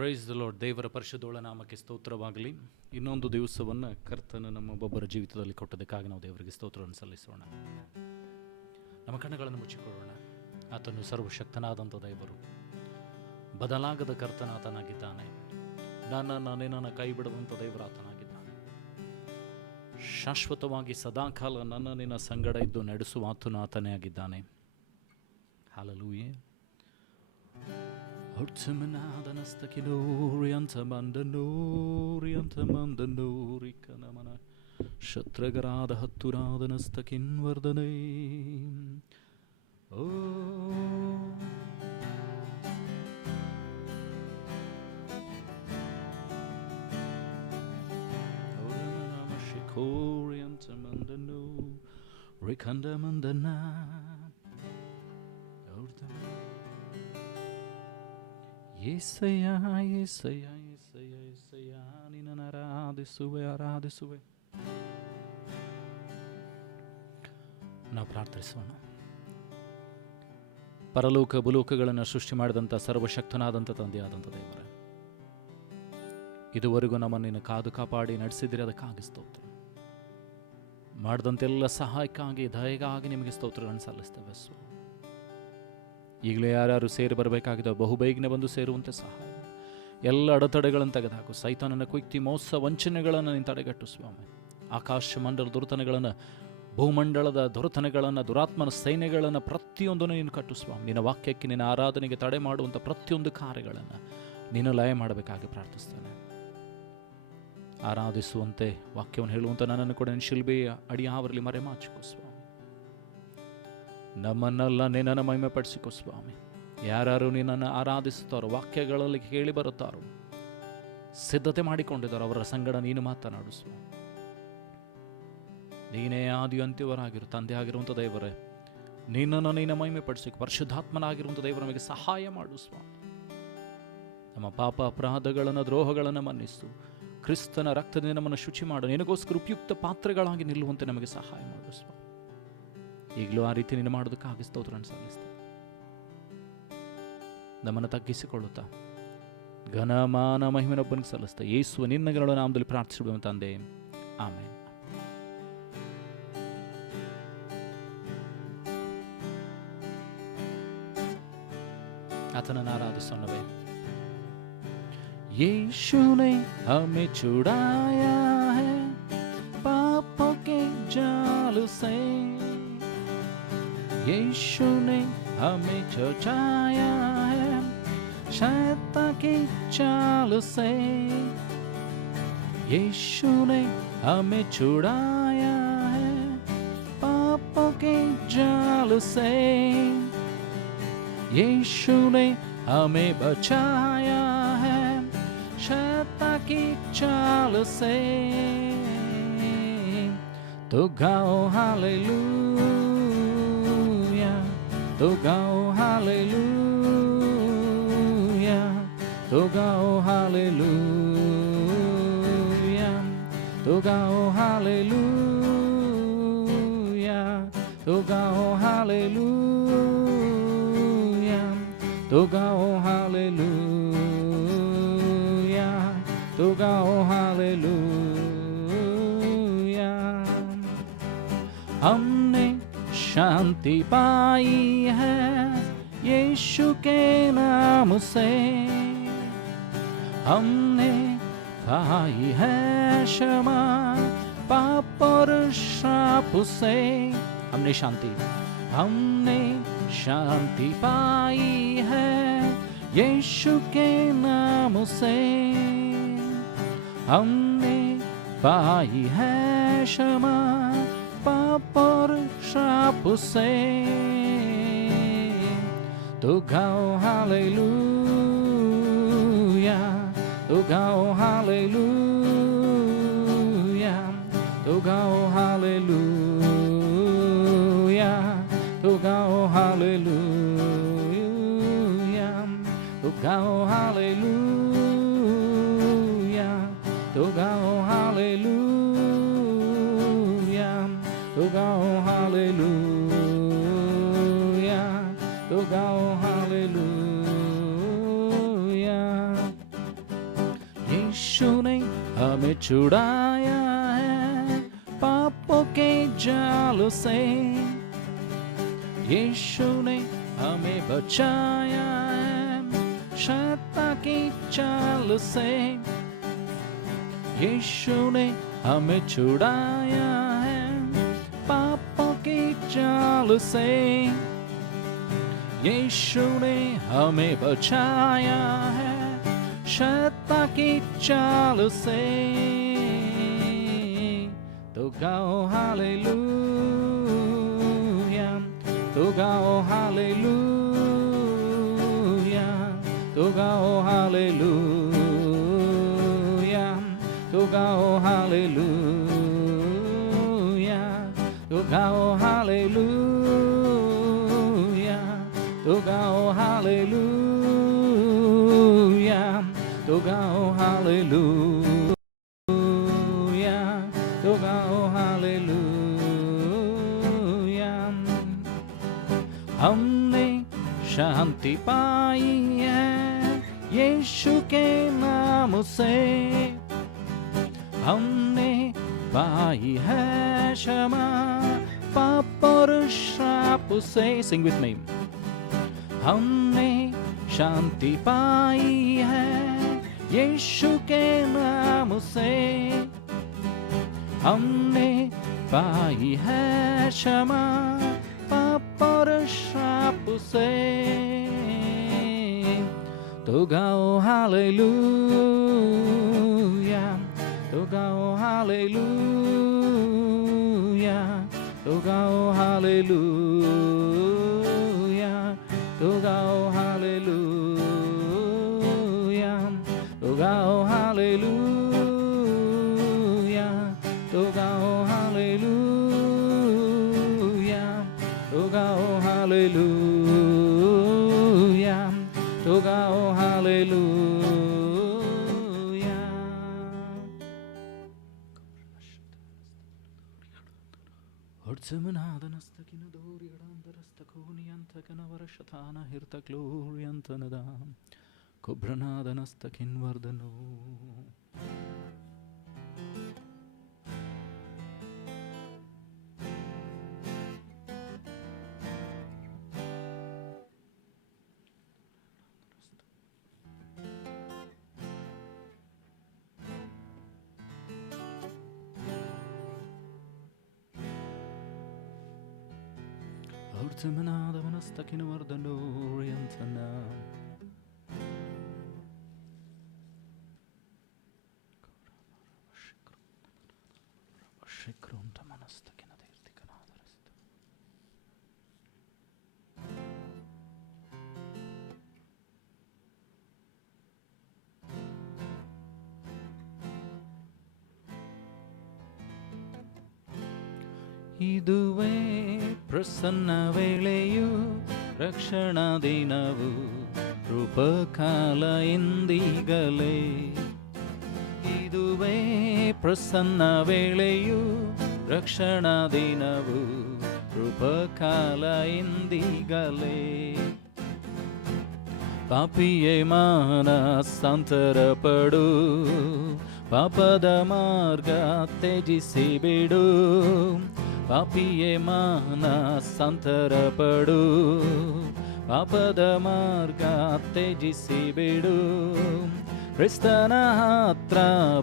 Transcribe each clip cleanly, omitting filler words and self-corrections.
Praise the lord. ದೇವರ ಪರಿಶುದ್ಧೋಳ ನಾಮಕ್ಕೆ ಸ್ತೋತ್ರವಾಗಲಿ. ಇನ್ನೊಂದು ದಿವಸವನ್ನು ಕರ್ತನ ನಮ್ಮೊಬ್ಬೊಬ್ಬರ ಜೀವಿತದಲ್ಲಿ ಕೊಟ್ಟದಕ್ಕಾಗಿ ನಾವು ದೇವರಿಗೆ ಸ್ತೋತ್ರವನ್ನು ಸಲ್ಲಿಸೋಣ. ನಮ್ಮ ಕಣ್ಣುಗಳನ್ನು ಮುಚ್ಚಿಕೊಳ್ಳೋಣ. ಆತನು ಸರ್ವಶಕ್ತನಾದಂಥ ದೇವರು, ಬದಲಾಗದ ಕರ್ತನಾತನಾಗಿದ್ದಾನೆ. ನನ್ನ ಕೈ ಬಿಡುವಂಥ ದೇವರ ಆತನಾಗಿದ್ದಾನೆ. ಶಾಶ್ವತವಾಗಿ ಸದಾಕಾಲ ನನ್ನ ನಿನ್ನ ಸಂಗಡ ಇದ್ದು ನಡೆಸುವ ಆತನು ಆತನೇ ಆಗಿದ್ದಾನೆ. ಹಲ್ಲೆಲೂಯಾ. ಶತ್ರಗರಾದ ಹತ್ತುರಾದನಸ್ತಕಿನ್ವರ್ಧನೆ. ಓ ಶಿಖೋರಿಯಂತಮಂದನು ರಿಖಂಡಮಂದನ ಏಸಯ್ಯ ಏಸಯ್ಯ ಏಸಯ್ಯ ಏಸಯ್ಯ ನಿನ್ನನ್ನು ಆರಾಧಿಸುವೆ. ನಾವು ಪ್ರಾರ್ಥಿಸೋಣ. ಪರಲೋಕ ಭೂಲೋಕಗಳನ್ನು ಸೃಷ್ಟಿ ಮಾಡಿದಂಥ ಸರ್ವಶಕ್ತನಾದಂಥ ತಂದೆಯಾದಂಥ ದೇವರೇ, ಇದುವರೆಗೂ ನಮ್ಮನ್ನು ನೀನು ಕಾದು ಕಾಪಾಡಿ ನಡೆಸಿದರೆ ಅದಕ್ಕಾಗಿ ಸ್ತೋತ್ರ. ಮಾಡಿದಂತೆಲ್ಲ ಸಹಾಯಕ್ಕಾಗಿ ದಯೆಗಾಗಿ ನಿಮಗೆ ಸ್ತೋತ್ರಗಳನ್ನು ಸಲ್ಲಿಸ್ತೇವೆ. ಈಗಲೇ ಯಾರ್ಯಾರು ಸೇರಿ ಬರಬೇಕಾಗಿದ್ದೋ ಬಹುಬೇಗನೆ ಬಂದು ಸೇರುವಂತೆ ಸಹಾಯ. ಎಲ್ಲ ಅಡೆತಡೆಗಳನ್ನು ತೆಗೆದುಹಾಕು. ಸೈತಾನನ ಕುಯ್ತಿ ಮೋಸ ವಂಚನೆಗಳನ್ನು ನೀನು ತಡೆಗಟ್ಟು ಸ್ವಾಮಿ. ಆಕಾಶ ಮಂಡಲ ದುರ್ತನೆಗಳನ್ನು, ಭೂಮಂಡಲದ ದೊರೆತನಗಳನ್ನು, ದುರಾತ್ಮನ ಸೈನ್ಯಗಳನ್ನು ಪ್ರತಿಯೊಂದನ್ನು ನೀನು ಕಟ್ಟು ಸ್ವಾಮಿ. ನಿನ್ನ ವಾಕ್ಯಕ್ಕೆ, ನಿನ್ನ ಆರಾಧನೆಗೆ ತಡೆ ಮಾಡುವಂಥ ಪ್ರತಿಯೊಂದು ಕಾರ್ಯಗಳನ್ನು ನೀನು ಲಯ ಮಾಡಬೇಕಾಗಿ ಪ್ರಾರ್ಥಿಸ್ತೇನೆ. ಆರಾಧಿಸುವಂತೆ ವಾಕ್ಯವನ್ನು ಹೇಳುವಂಥ ನನ್ನನ್ನು ಕೂಡ ನಿನ್ನ ಶಿಲ್ಬೆಯ ಅಡಿಯಾವರಲ್ಲಿ ಮರೆಮಾಚಿಕೋ ಸ್ವಾಮಿ. ನಮ್ಮನ್ನೆಲ್ಲ ನಿನ್ನನ್ನು ಮಹಿಮೆ ಪಡಿಸಿಕೋ ಸ್ವಾಮಿ. ಯಾರು ನಿನ್ನನ್ನು ಆರಾಧಿಸುತ್ತಾರೋ, ವಾಕ್ಯಗಳಲ್ಲಿ ಕೇಳಿ ಬರುತ್ತಾರೋ, ಸಿದ್ಧತೆ ಮಾಡಿಕೊಂಡಿದ್ದಾರೋ ಅವರ ಸಂಗಡ ನೀನು ಮಾತನಾಡು ಸ್ವಾಮಿ. ನೀನೇ ಆದಿ ಅಂತ್ಯವರಾಗಿರು ತಂದೆ ಆಗಿರುವಂಥ ದೇವರೇ, ನಿನ್ನನ್ನು ನೀನು ಮಹಿಮೆ ಪಡಿಸಿಕೊ. ಪರಿಶುದ್ಧಾತ್ಮನಾಗಿರುವಂಥ ದೇವರು ನಮಗೆ ಸಹಾಯ ಮಾಡು ಸ್ವಾಮಿ. ನಮ್ಮ ಪಾಪ ಅಪರಾಧಗಳನ್ನು, ದ್ರೋಹಗಳನ್ನು ಮನ್ನಿಸು. ಕ್ರಿಸ್ತನ ರಕ್ತದಿಂದ ನಮ್ಮನ್ನು ಶುಚಿ ಮಾಡು. ನಿನಗೋಸ್ಕರ ಉಪಯುಕ್ತ ಪಾತ್ರೆಗಳಾಗಿ ನಿಲ್ಲುವಂತೆ ನಮಗೆ ಸಹಾಯ ಮಾಡು ಸ್ವಾಮಿ. ಈಗಲೂ ಆ ರೀತಿ ನೀನು ಮಾಡೋದಕ್ಕಾಗಿ ಸ್ತೋತ್ರವನ್ನು ಸಲ್ಲಿಸ್ತೇವೆ. ನಮ್ಮನ್ನು ತಗ್ಗಿಸಿಕೊಳ್ಳುತ್ತಾ ಘನಮಾನ ಮಹಿಮೆನೊಬ್ಬನಿಗೆ ಸಲ್ಲಿಸ್ತಾ ಯೇಸುವ ನಿನ್ನಗಳ ನಾಮದಲ್ಲಿ ಪ್ರಾರ್ಥಿಸಿಬಿಡುವ ತಂದೆ, ಆಮೆನ್. ಆತನನ್ನು ಆರಾಧಿಸೋಣವೇ. यीशु ने हमें छुड़ाया है पापों के जाल से. यीशु ने हमें छुड़ाया है शैतान की चाल से. यीशु ने हमें छुड़ाया है पापों के जाल से. यीशु ने हमें बचाया शैतान की चाल से. तो गाओ हालेलुया, तो गाओ हालेलुया, तो गाओ हालेलुया, तो गाओ हालेलुया, तो गाओ हालेलुया, तो गाओ हालेलुया, तो गाओ हालेलुया. हमने शांति पाई है यीशु के नाम से. हमने पाई है क्षमा पाप और श्राप से. हमने शांति पाई है यीशु के नाम से. हमने पाई है क्षमा पाप और श्राप से. तो गाओ हालेलुया, तो गाओ हालेलुया, तो गाओ हालेलुया, तो गाओ हालेलुया, तो गाओ हालेलुया, तो गाओ हालेलुया, तो गाओ हालेलुया, तो गाओ हालेलुया. हमें छुड़ाया है पापों के जाल से, यीशु ने हमें बचाया है शैतान की चाल से, यीशु ने हमें छुड़ाया है पापों की चाल से, यीशु ने हमें बचाया है शैतान की चाल से। तो गाओ हालेलुया, तो गाओ हालेलुया, तो गाओ हालेलुया, तो गाओ हालेलुया, तो गाओ हालेलुया, तो गाओ हालेलुया, तो गाओ हालेलुया, तो गाओ हालेलुया। हमने शांति पाई है यीशु के नाम से, हमने पाई है क्षमा पाप और श्राप से। सिंग विथ मी। हमने शांति पाई है यीशु के नाम से, हमने पाई है क्षमा पाप और श्राप से। तो गाओ हालेलुया, तो गाओ हालेलुया, तो गाओ हालेलुया, तो गाओ हालेलुया, तो गाओ हालेलुया, तो गाओ हालेलुया, तो गाओ हालेलुया, तो गाओ हालेलुया। ಹೊಡ್ಸಮನಾದನಸ್ತಕಿನ ದೋರಿಯಡಾಂತರಸ್ತಕೋನಿಯಂತಕನ ವರ್ಷತಾನ ಹಿರ್ತಕ್ಲೋರಿಯಂತನದಾಂ ಕುಭ್ರನಾದನಸ್ತಕಿನ್ವರ್ಧನೋ. ಹೊಡ್ಸಮನಾದವನಸ್ತಕಿನ್ವರ್ಧನೋರಿಯಂತನ ಇದುವೇ ಪ್ರಸನ್ನ ವೇಳೆಯು ರಕ್ಷಣಾ ದಿನವು ಕೃಪಕಾಲ ಎಂದೀಗಲೇ. ಇದುವೇ ಪ್ರಸನ್ನ ವೇಳೆಯು ರಕ್ಷಣಾ ದಿನವು ಕೃಪಕಾಲ ಎಂದೀಗಲೇ. ಪಾಪಿಯೇ ಮಾನಸಾಂತರಪಡು, ಪಾಪದ ಮಾರ್ಗ ತ್ಯಜಿಸಿ ಬಿಡು. ಪಾಪಿಯೇ ಮಾನಸಾಂತರಪಡು, ಪಾಪದ ಮಾರ್ಗ ತ್ಯಜಿಸಿ ಬಿಡು. ಕ್ರಿಸ್ತನ ಹತ್ರ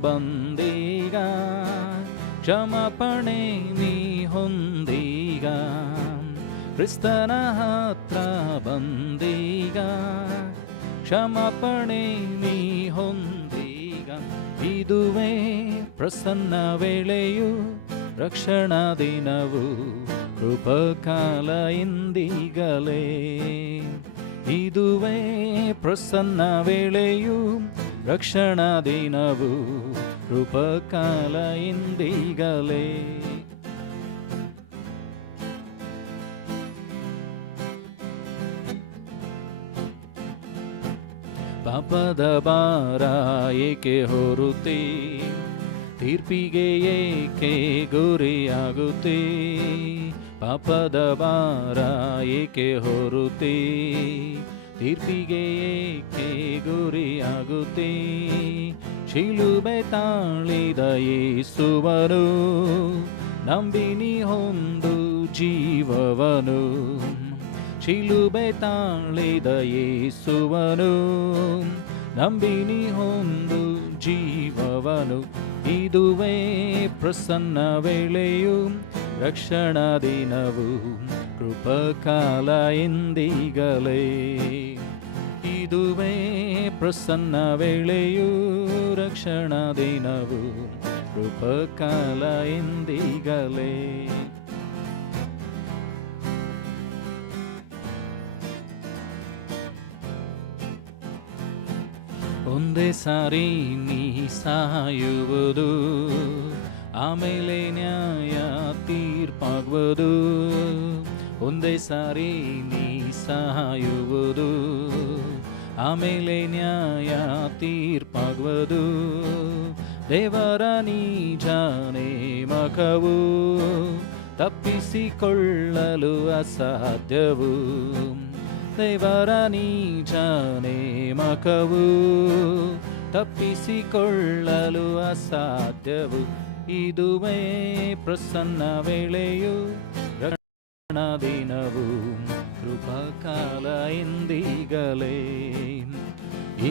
ಬಂದೀಗ, ಕ್ಷಮಾಪಣೆ ನೀ ಹೊಂದೀಗ. ಕ್ರಿಸ್ತನ ಹತ್ರ ಬಂದೀಗ, ಕ್ಷಮಾಪಣೆ ನೀ ಹೊಂದೀಗ. ಇದುವೇ ಪ್ರಸನ್ನ ವೇಳೆಯು ರಕ್ಷಣಾ ದಿನವು ಕೃಪಕಾಲ ಎಂದೀಗಲೇ. ಇದುವೇ ಪ್ರಸನ್ನ ವೇಳೆಯು ರಕ್ಷಣಾ ದಿನವು ಕೃಪಕಾಲ ಎಂದೀಗಲೇ. ಪಾಪದ ಭಾರ ಏಕೆ ಹೊರುತ್ತಿ, ತೀರ್ಪಿಗೆ ಏಕೆ ಗುರಿಯಾಗುತ್ತಿ. ಪಾಪದ ಭಾರ ಏಕೆ ಹೊರುತ್ತಿ, ತೀರ್ಪಿಗೆ ಏಕೆ ಗುರಿಯಾಗುತ್ತೆ? ಶಿಲುಬೆ ತಾಳಿದ ಯೇಸುವನು, ನಂಬಿನಿ ಹೊಂದು ಜೀವವನು. ಶಿಲುಬೆ ತಾಳಿದ ಯೇಸುವನು, ನಂಬಿನಿ ಹೊಂದು ಜೀವವನು. ಇದುವೇ ಪ್ರಸನ್ನ ವೇಳೆಯು, ರಕ್ಷಣಾ ದಿನವು, ಕೃಪಕಾಲ ಎಂದಿಗಲೇ. ಇದುವೇ ಪ್ರಸನ್ನ ವೇಳೆಯು, ರಕ್ಷಣಾ ದಿನವು, ಕೃಪಕಾಲ ಎಂದಿಗಲೇ. ಒಂದೇ ಸಾರಿ ನೀ ಸಾಯುವುದು, ಆಮೇಲೆ ನ್ಯಾಯ ತೀರ್ಪಾಗುವುದು. ಒಂದೇ ಸಾರಿ ನೀ ಸಾಯುವುದು, ಆಮೇಲೆ ನ್ಯಾಯ ತೀರ್ಪಾಗುವುದು. ದೇವರ ನಿಜ ನೇಮಕವು ತಪ್ಪಿಸಿಕೊಳ್ಳಲು ಅಸಾಧ್ಯವು. ದೇವರ ನಿಜ ನೇಮಕವು ತಪ್ಪಿಸಿಕೊಳ್ಳಲು ಅಸಾಧ್ಯವು. ಇದುವೇ ಪ್ರಸನ್ನ ವೇಳೆಯು, ರಕ್ಷಣಾ ದಿನವು, ಕೃಪಕಾಲ ಎಂದಿಗಲೇ.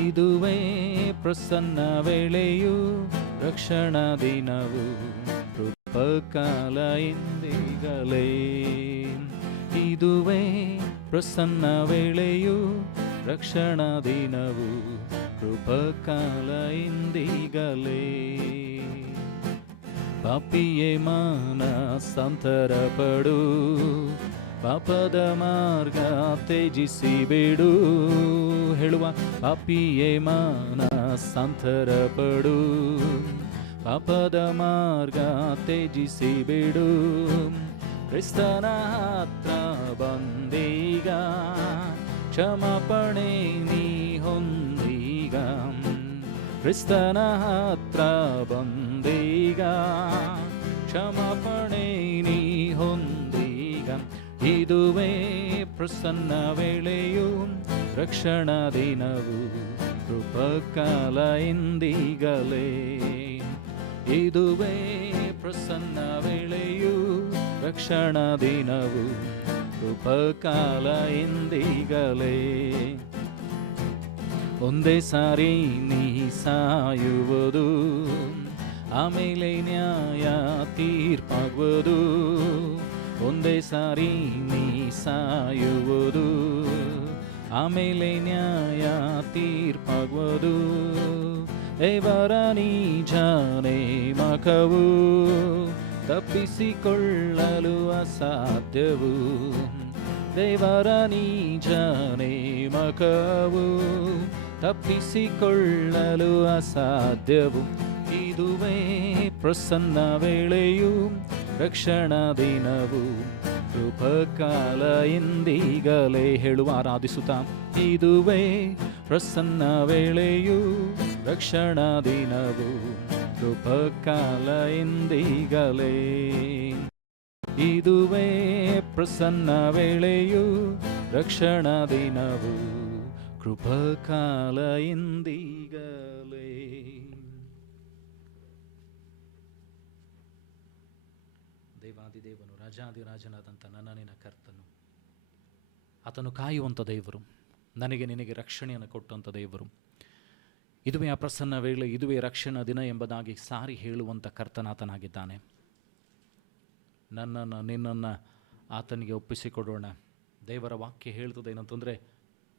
ಇದುವೇ ಪ್ರಸನ್ನ ವೇಳೆಯು, ರಕ್ಷಣಾ ದಿನವು, ಕೃಪಕಾಲ ಎಂದಿಗಲೇ. ಇದುವೇ ಪ್ರಸನ್ನ ವೇಳೆಯು, ರಕ್ಷಣಾ ದಿನವು, ಕೃಪಕಾಲ ಎಂದಿಗಲೇ. ಪಾಪಿಯೇ ಮಾನಸಾಂತರ ಪಡು, ಪಾಪದ ಮಾರ್ಗ ತ್ಯಜಿಸಿ ಬಿಡು. ಹೇಳುವ, ಪಾಪಿಯೇ ಮಾನಸಾಂತರ ಪಡು, ಪಾಪದ ಮಾರ್ಗ ತ್ಯಜಿಸಿ ಬಿಡು. ಕ್ರಿಸ್ತನ ಹತ್ರ ಬಂದೀಗ, ಕ್ಷಮಾಪಣೆ ನೀ ಹೊಂದೀಗ. ಕ್ರಿಸ್ತನ ಹತ್ರ ಬಂದೀಗ, ಕ್ಷಮಾಪಣೆ ನೀ ಹೊಂದೀಗ. ಇದುವೇ ಪ್ರಸನ್ನ ವೇಳೆಯು, ರಕ್ಷಣಾ ದಿನವು, ಕೃಪಕಾಲ ಎಂದಿಗಲೇ. ಇದುವೇ ಪ್ರಸನ್ನ ವೇಳೆಯು, ರಕ್ಷಣಾ ದಿನವು, ಕೃಪಕಾಲ ಎಂದಿಗಲೇ. ಒಂದೇ ಸಾರಿ ನೀ ಸಾಯುವುದು, ಆಮೇಲೆ ನ್ಯಾಯ ತೀರ್ಪಾಗುವುದು. ಒಂದೇ ಸಾರಿ ನೀ ಸಾಯುವುದು, ಆಮೇಲೆ ನ್ಯಾಯ ತೀರ್ಪಾಗುವುದು. ದೇವರ ನಿಜ ನೇಮಕವು ತಪ್ಪಿಸಿಕೊಳ್ಳಲು ಅಸಾಧ್ಯವು. ದೇವರ ನಿಜ ನೇಮಕವು ತಪ್ಪಿಸಿಕೊಳ್ಳಲು ಅಸಾಧ್ಯವು. ಇದುವೇ ಪ್ರಸನ್ನ ವೇಳೆಯು, ರಕ್ಷಣಾ ದಿನವು, ಕೃಪಕಾಲ ಎಂದಿಗಲೇ. ಹೇಳುವ, ಆರಾಧಿಸುತ್ತಾ, ಇದುವೇ ಪ್ರಸನ್ನ ವೇಳೆಯು, ರಕ್ಷಣಾ ದಿನವು, ಕೃಪಕಾಲ ಎಂದಿಗಲೇ. ಇದುವೇ ಪ್ರಸನ್ನ ವೇಳೆಯು, ರಕ್ಷಣಾ ದಿನವು, ಕೃಪಕಾಲ ಎಂದಿಗಲೇ. ದೇವಾದಿದೇವನು, ರಾಜಾದಿರಾಜನಾದಂಥ ನನ್ನ ನಿನ್ನ ಕರ್ತನು, ಆತನು ಕಾಯುವಂಥ ದೇವರು, ನನಗೆ ನಿನಗೆ ರಕ್ಷಣೆಯನ್ನು ಕೊಟ್ಟಂಥ ದೇವರು. ಇದುವೇ ಆ ಪ್ರಸನ್ನ ವೇಳೆ, ಇದುವೇ ರಕ್ಷಣಾ ದಿನ ಎಂಬುದಾಗಿ ಸಾರಿ ಹೇಳುವಂಥ ಕರ್ತನಾತನಾಗಿದ್ದಾನೆ. ನನ್ನನ್ನು ನಿನ್ನನ್ನು ಆತನಿಗೆ ಒಪ್ಪಿಸಿಕೊಡೋಣ. ದೇವರ ವಾಕ್ಯ ಹೇಳ್ತದೆ ಏನಂತಂದರೆ,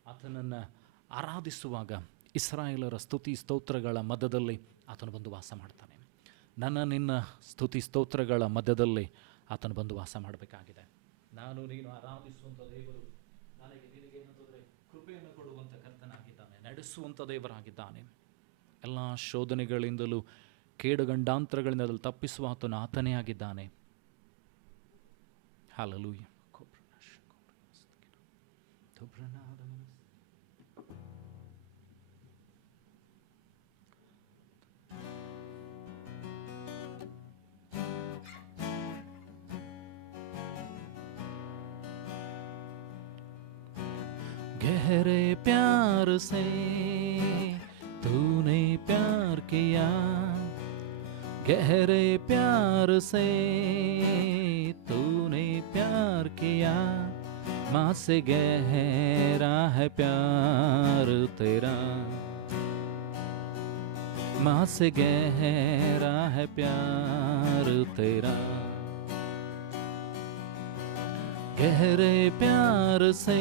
ಆತನನ್ನು ಆರಾಧಿಸುವಾಗ ಇಸ್ರಾಯೇಲರ ಸ್ತುತಿ ಸ್ತೋತ್ರಗಳ ಮಧ್ಯದಲ್ಲಿ ಆತನು ಬಂದು ವಾಸ ಮಾಡ್ತಾನೆ. ನನ್ನ ನಿನ್ನ ಸ್ತುತಿ ಸ್ತೋತ್ರಗಳ ಮಧ್ಯದಲ್ಲಿ ಆತನು ಬಂದು ವಾಸ ಮಾಡಬೇಕಾಗಿದೆ. ನಾನು ನೀನು ಆರಾಧಿಸುವಂಥ ದೇವರು ನನಗೆ ನಿನಗೆ ಏನಂತಂದರೆ ಕೃಪೆಯನ್ನು ಕೊಡುವಂಥ ಕರ್ತನಾಗಿದ್ದಾನೆ, ನಡೆಸುವಂಥ ದೇವರಾಗಿದ್ದಾನೆ. ಎಲ್ಲ ಶೋಧನೆಗಳಿಂದಲೂ ಕೇಡುಗಂಡಾಂತರಗಳಿಂದಲೂ ತಪ್ಪಿಸುವ ಆತನು ಆತನೇ ಆಗಿದ್ದಾನೆ. ಹಲ್ಲೆಲೂಯಾ. गहरे प्यार से तूने प्यार किया, गहरे प्यार से तूने प्यार किया, माँ से गहरा है प्यार तेरा, माँ से गहरा है प्यार तेरा। गहरे प्यार से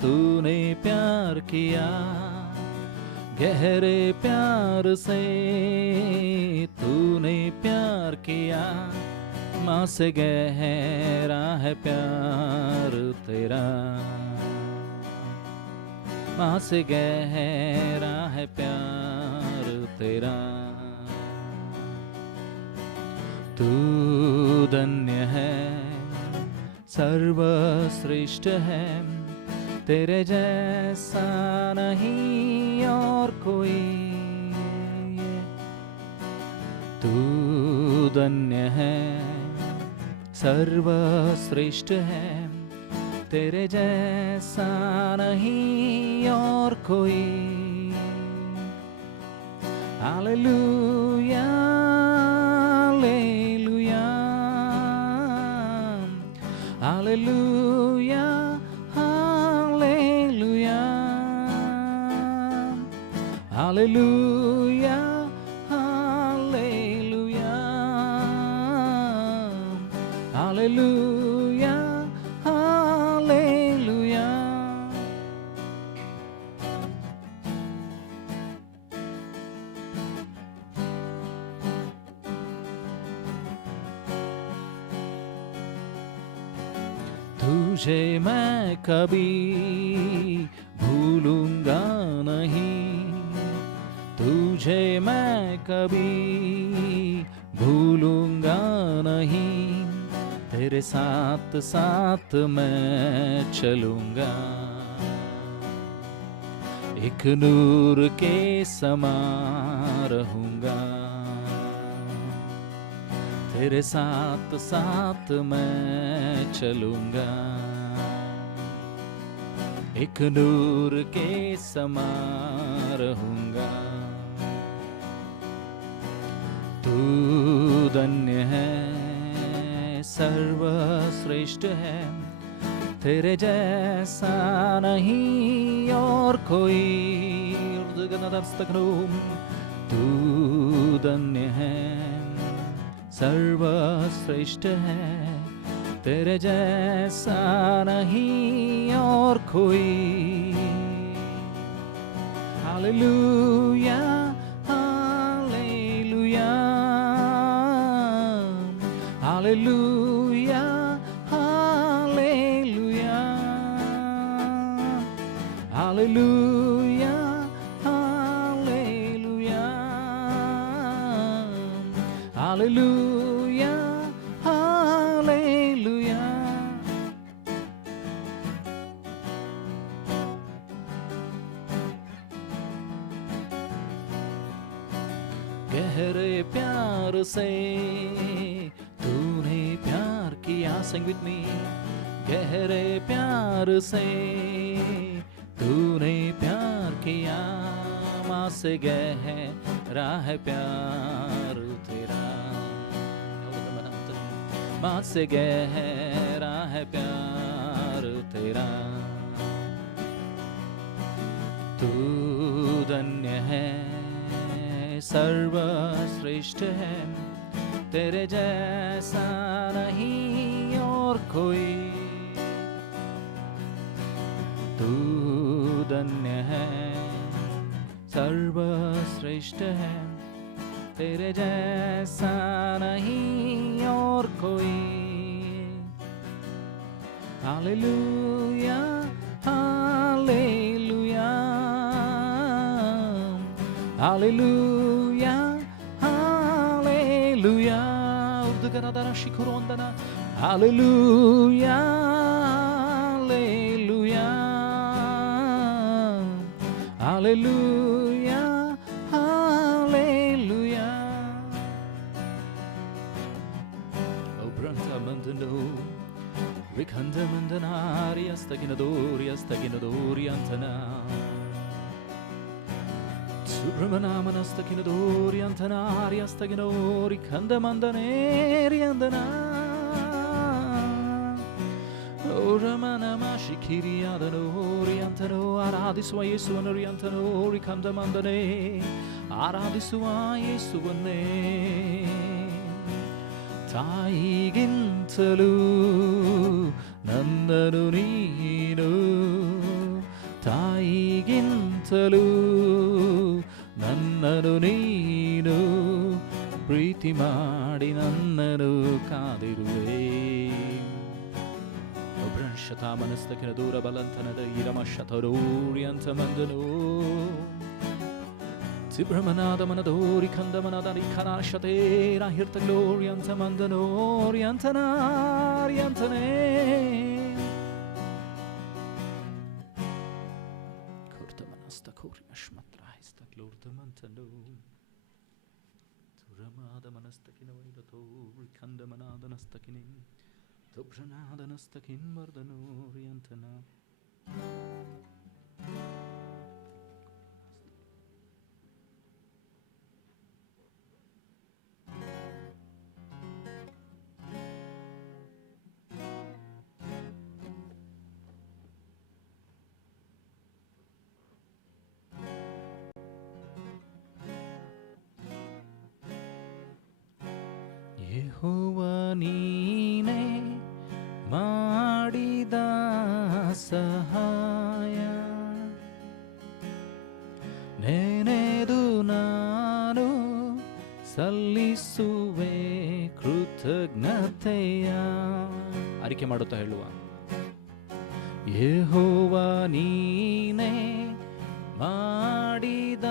तूने प्यार किया, गहरे प्यार से तूने प्यार किया, माँ से गहरा है प्यार तेरा, माँ से गहरा है प्यार तेरा। तू धन्य है, सर्वश्रेष्ठ है, तेरे जैसा नहीं और कोई। तू धन्य है, सर्वश्रेष्ठ है, तेरे जैसा नहीं और कोई। Hallelujah hallelujah hallelujah hallelujah hallelujah hallelujah hallelujah hallelujah. तुझे मैं कभी भूलूंगा नहीं, तुझे मैं कभी भूलूंगा नहीं, तेरे साथ साथ मैं चलूंगा, एक नूर के समा रहूंगा, तेरे साथ साथ मैं चलूंगा, एक नूर के समा रहूंगा। तू धन्य है, सर्वश्रेष्ठ है, तेरे जैसा नहीं और कोई। तू धन्य है, सर्वश्रेष्ठ है, तेरे जैसा नहीं और कोई। Hallelujah hallelujah hallelujah hallelujah hallelujah hallelujah hallelujah hallelujah. गहरे प्यार से तूने प्यार किया, sing with me। गहरे प्यार से तूने प्यार किया, माँ से गहरा है प्यार तेरा, माँ से गहरा है प्यार तेरा। तू धन्य है, सर्वश्रेष्ठ है, तेरे जैसा नहीं और कोई। तू धन्य है, सर्वश्रेष्ठ है, तेरे जैसा नहीं और कोई। Hallelujah hallelujah hallelujah hallelujah. उर्दगनादाना शिखरोंदना। Hallelujah hallelujah hallelujah hallelujah. Obranta mandando ಕಂದಮಂದನಾರಿಯಸ್ತಗಿನದೋರಿಯಸ್ತಗಿನದೋರಿ ಅಂತನ ಸುಬ್ರಹ್ಮನಾಮನಸ್ತಗಿನದೋರಿ ಅಂತನಾರಿಯಸ್ತಗಿನೋರಿ ಕಂದಮಂದನೇರಿ ಅಂದನ ರಮನಮ ಶಿಖಿರಿಯಾದನೋರಿ ಅಂತನೋ ಆರಾಧಿಸುವ ಯೇಸುವನೋರಿ ಅಂತನೋರಿ ಕಂದಮಂದನೇ ಆರಾಧಿಸುವ ಯೇಸುವನ್ನೇ ತಾಯಿಗಿಂತಲೂ ನನ್ನನು ನೀನು ತಾಯಿಗಿಂತಲೂ ನನ್ನನು ನೀನು ಪ್ರೀತಿ ಮಾಡಿ ನನ್ನನು ಕಾದಿರುವೆ ಶತಾಮನಸ್ತಕಿನ ದೂರ ಬಲಂತನದ ಇರಮಶತರೋರಿ ಅಂತ ಮಂದನು ಸಿಬ್ರಹ್ಮನಾದ ಮನದೋರಿ ಕಂದಮನದ ನಿಖನಾಶತೇರ ಹಿರ್ತಗ್ಲೋರಿ ಅಂತ ಮಂದನೋರಿ ಅಂತನಾರಿ ಅಂತನೇ ಕುರ್ತಮನಸ್ತಕೋರಿ ಅಶ್ಮತ್ರಾಹಿಸ್ತಗ್ಲೋರ್ತಮಂತನು ಸುರಮಾದ ಮನಸ್ತಕಿನ ವೈರತೋರಿ ಕಂದಮನಾದನಸ್ತಕಿನಿ ದುಬ್ರನಾದನಸ್ತಕಿನ್ಮರ್ದನೋರಿ ಅಂತನ ಯೆಹೋವ ನೀನೇ ಮಾಡಿದ ಸಹಾಯ ನೆನೆದು ನಾನು ಸಲ್ಲಿಸುವೆ ಕೃತಜ್ಞತೆಯ ಅರಿಕೆ ಮಾಡುತ್ತಾ ಹೇಳುವ ಯೆಹೋವ ನೀನೇ ಮಾಡಿದ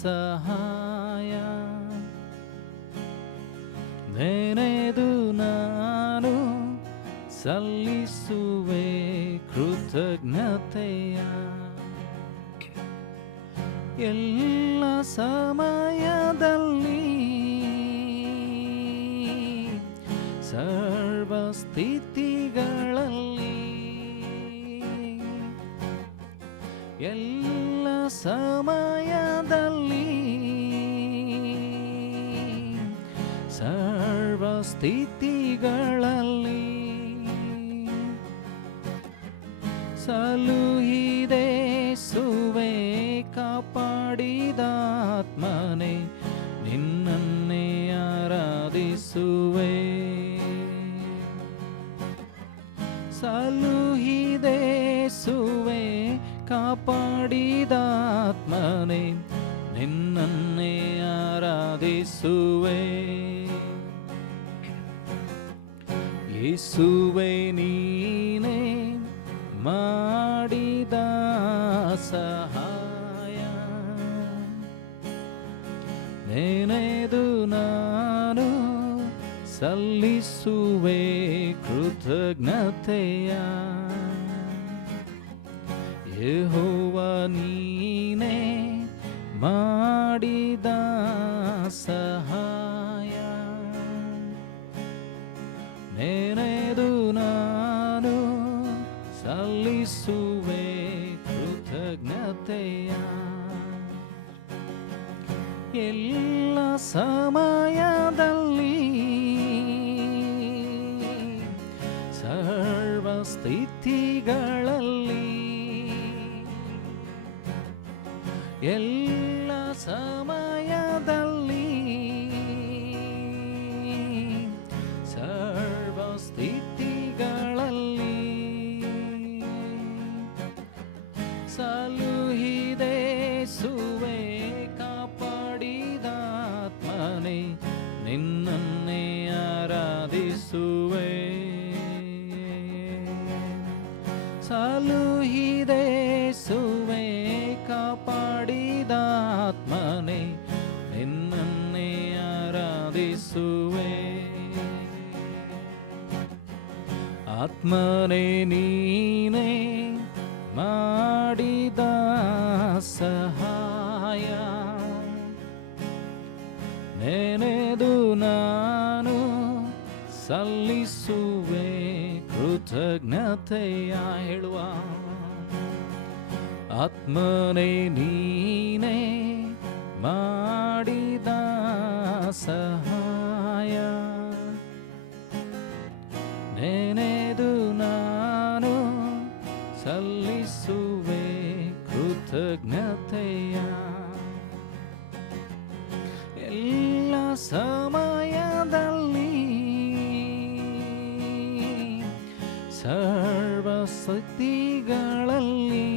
ಸಹಾಯ ನೆನೆದು ನಾನು ಸಲ್ಲಿಸುವೆ ಕೃತಜ್ಞತೆಯ ಎಲ್ಲ ಸಮಯದಲ್ಲಿ ಸರ್ವ ಸ್ಥಿತಿಗಳಲ್ಲಿ ಎಲ್ಲ ಸಮಯದಲ್ಲಿ ಸರ್ವ ಸ್ಥಿತಿಗಳಲ್ಲಿ ಸಲುಹಿದೆ ಸುವೆ ಕಾಪಾಡಿದಾತ್ಮನೆ ನಿನ್ನನ್ನೇ ಆರಾಧಿಸುವೆ ಸಲುಹಿದೆ ಸುವೆ ಕಾಪಾಡಿದಾತ್ಮನೆ ನಿನ್ನನ್ನೇ ಆರಾಧಿಸುವೆ ಯೇಸುವೆ ನೀನೇ ಮಾಡಿದ ಸಹಾಯ ನೆನೆದು ನಾನು ಸಲ್ಲಿಸುವೆ ಕೃತಜ್ಞತೆಯ ಯೆಹೋವ ನೀನೇ ಮಾಡಿದ ಸಹಾಯ ನೆನೆದು ನಾನು ಸಲ್ಲಿಸುವೆ ಕೃತಜ್ಞತೆಯ ಎಲ್ಲ ಸಮಯದಲ್ಲಿ ಸರ್ವ ಸ್ಥಿತಿಗಳಲ್ಲಿ ಎಲ್ಲ ಸಮಯದಲ್ಲಿ ಸರ್ವ ಸ್ಥಿತಿಗಳಲ್ಲಿ ಸಲುಹಿದೆ ಸುವೆ ಕಾಪಾಡಿದಾತ್ಮನೆ ನಿನ್ನನ್ನೇ ಆರಾಧಿಸುವೆ ಸಲುಹಿದೆ ಸುವೆ ಕಾಪಾಡಿದಾತ್ಮನೆ ನಿನ್ನನ್ನೇ ಆರಾಧಿಸುವೆ ಆತ್ಮನೇ ನೀನೇ ಮಾಡಿದ ಸಹಾಯ ನೆನೆದು ನಾನು ಸಲ್ಲಿಸುವೆ ಕೃತಜ್ಞತೆಯ ಕೃತಜ್ಞತೆಯ ಹೇಳುವ. ಆತ್ಮನೇ ನೀನೇ ಮಾಡಿದ ಸಹಾಯ ನೆನೆದು ನಾನು ಸಲ್ಲಿಸುವೆ ಕೃತಜ್ಞತೆಯ. ಎಲ್ಲ ಸಮಯದಲ್ಲಿ ಸರ್ವಸ್ಥಿತಿಗಳಲ್ಲಿ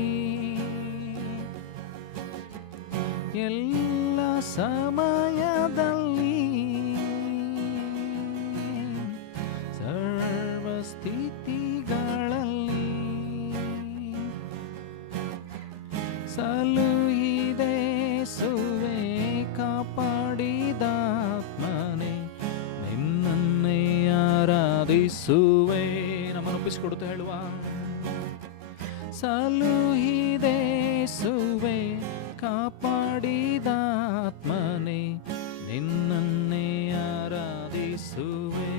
ಎಲ್ಲ ಸಮಯದಲ್ಲಿ ಸರ್ವಸ್ಥಿತಿಗಳಲ್ಲಿ ಸಲುಹಿದೆ ಸುವೆ ಕಾಪಾಡಿದಾತ್ಮನೆ ನಿನ್ನನ್ನೇ ಆರಾಧಿಸುವೆ. ನಮ್ಮನ್ನು ಒಪ್ಪಿಸಿಕೊಡುತ್ತಾ ಹೇಳುವ. ಸಲುಹಿದೆ ಸುವೆ ಕಾಪಾಡಿದಾತ್ಮನೆ ನಿನ್ನನ್ನೇ ಆರಾಧಿಸುವೆ.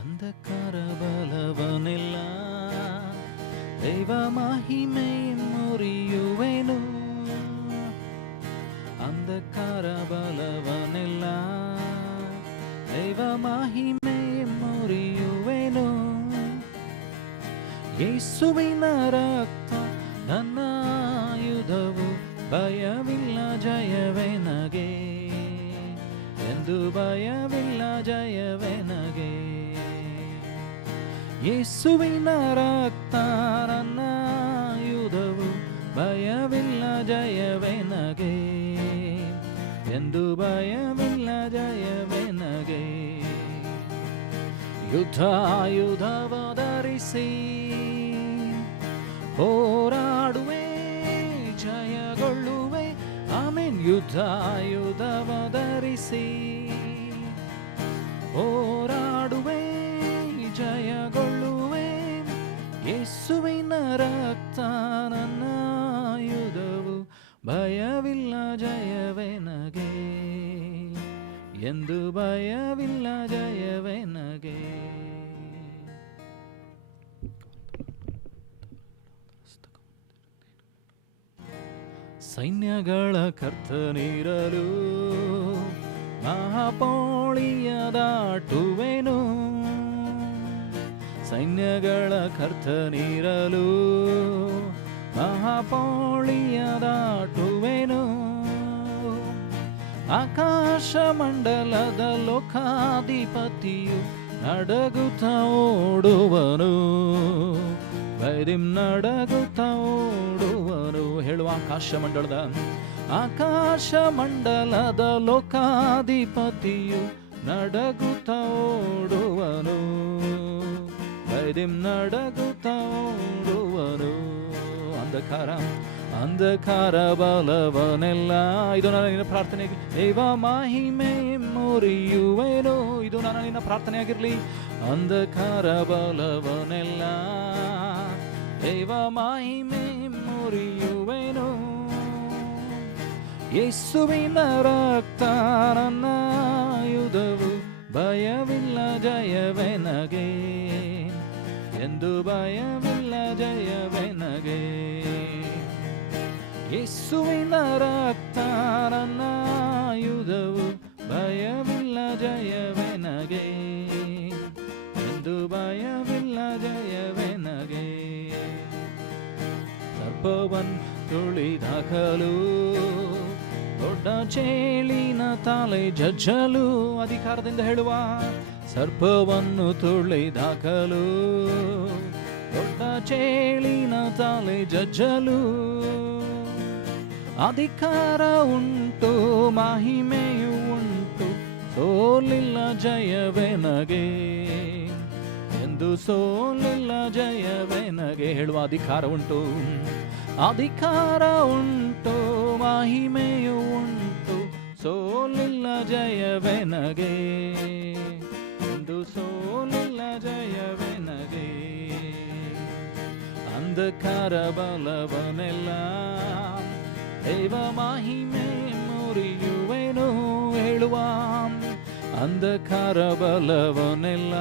ಅಂಧಕಾರ ಬಲವನೆಲ್ಲ ದೈವ ಮಹಿಮೆ ಮುರಿಯುವೆನು. ಅಂಧಕಾರ ಬಲವನೆಲ್ಲ ದೈವ ಮಹಿಮೆ ಮುರಿಯುವೆನು. ಯೇಸುವಿನ ರಕ್ತ ನನ್ನ ಆಯುಧವು, ಭಯವಿಲ್ಲ ಜಯವೇ ನಗೆ, ಎಂದು ಭಯವಿಲ್ಲ ಜಯವೇ ನಗೆ. ಯೇಸುವಿನ ರಕ್ತ ನನ್ನ ಆಯುಧವು, ಭಯವಿಲ್ಲ ಜಯವೇ ನಗೆ, ಎಂದು ಭಯವಿಲ್ಲ ಜಯವೇ ನಗೆ. ಯುದ್ಧಾಯುಧವ ಧರಿಸಿ ಹೋರಾಡುವೆ, ಜಯಗೊಳ್ಳುವೆ. ಆಮೇನ್. ಯುದ್ಧಾಯುಧವ ಧರಿಸಿ ಹೋರಾಡುವೆ, ಜಯಗೊಳ್ಳುವೆ. ಯೇಸುವಿನ ರಕ್ತ ನನ್ನ ಆಯುಧವು, ಭಯವಿಲ್ಲ ಜಯವೇ ನಗೆ, ಎಂದು ಭಯವಿಲ್ಲ ಜಯವೇ ನಗೆ. ಸೈನ್ಯಗಳ ಕರ್ತನಿರಲು ಮಹಾಪೌಳಿಯ ದಾಟುವೆನು. ಸೈನ್ಯಗಳ ಕರ್ತನಿರಲು ಮಹಾಪೌಳಿಯ ದಾಟುವೆನು. ಆಕಾಶ ಮಂಡಲದ ಲೋಕಾಧಿಪತಿಯು ನಡಗುತ್ತ ಓಡುವನು, ಭಯದಿಂ ನಡಗುತ್ತ ಓಡುವನು. ಹೇಳುವ. ಆಕಾಶ ಮಂಡಲದ ಲೋಕಾಧಿಪತಿಯು ನಡಗುತ್ತ ಓಡುವನು, ಭಯದಿಂ ನಡಗುತ್ತ ಓಡುವನು. ಅಂಧಕಾರ ಬಲವನೆಲ್ಲ. ಇದು ನನ್ನ ನಿನ್ನ ಪ್ರಾರ್ಥನೆಗೆ ದೈವ ಮಹಿಮೆ ಮುರಿಯುವೆನು. ಇದು ನನ್ನ ನಿನ್ನ ಪ್ರಾರ್ಥನೆಯಾಗಿರಲಿ. ಅಂಧಕಾರ ಬಲವನೆಲ್ಲ ದೈವ ಮಹಿಮೆ ಮುರಿಯುವೆನು. ಯೇಸುವಿನ ರಕ್ತ ನನ್ನ ಆಯುಧವು, ಭಯವಿಲ್ಲ ಜಯವೇ ನಗೆ, ಎಂದು ಭಯವಿಲ್ಲ ಜಯವೇ ನಗೆ. ಯೇಸುವಿನ ರಕ್ತ ನನ್ನ ಆಯುಧವು, ಭಯವಿಲ್ಲ ಜಯವೇ ನಗೆ, ಎಂದು ಭಯವಿಲ್ಲ ಜಯವೇ ನಗೆ. ಸರ್ಪವನ್ ತುಳಿದಾಕಲು, ದೊಡ್ಡ ಚೇಳಿನ ತಲೆ ಜಜ್ಜಲು, ಅಧಿಕಾರದಿಂದ ಹೇಳುವ ಸರ್ಪವನ್ನು ತುಳಿದಾಕಲು, ದೊಡ್ಡ ಚೇಳಿನ ತಲೆ ಜಜ್ಜಲು ಅಧಿಕಾರ ಉಂಟು, ಮಹಿಮೆಯು ಉಂಟು, ಸೋಲಿಲ್ಲ ಜಯವೆನಗೆ ಎಂದು, ಸೋಲಿಲ್ಲ ಜಯವೆನಗೆ ಹೇಳುವ ಅಧಿಕಾರ ಉಂಟು, ಅಧಿಕಾರ ಉಂಟು, ಮಹಿಮೆಯು ಉಂಟು, ಸೋಲಿಲ್ಲ ಜಯವೆನಗೆ ಎಂದು, ಸೋಲಿಲ್ಲ ಜಯವೆನಗೆ. ಅಂಧಕಾರ ಬಲವನೆಲ್ಲ ದೈವ ಮಹಿಮೆ ಮುರಿಯುವೆನು ಹೇಳುವ, ಅಂಧಕಾರ ಬಲವನೆಲ್ಲ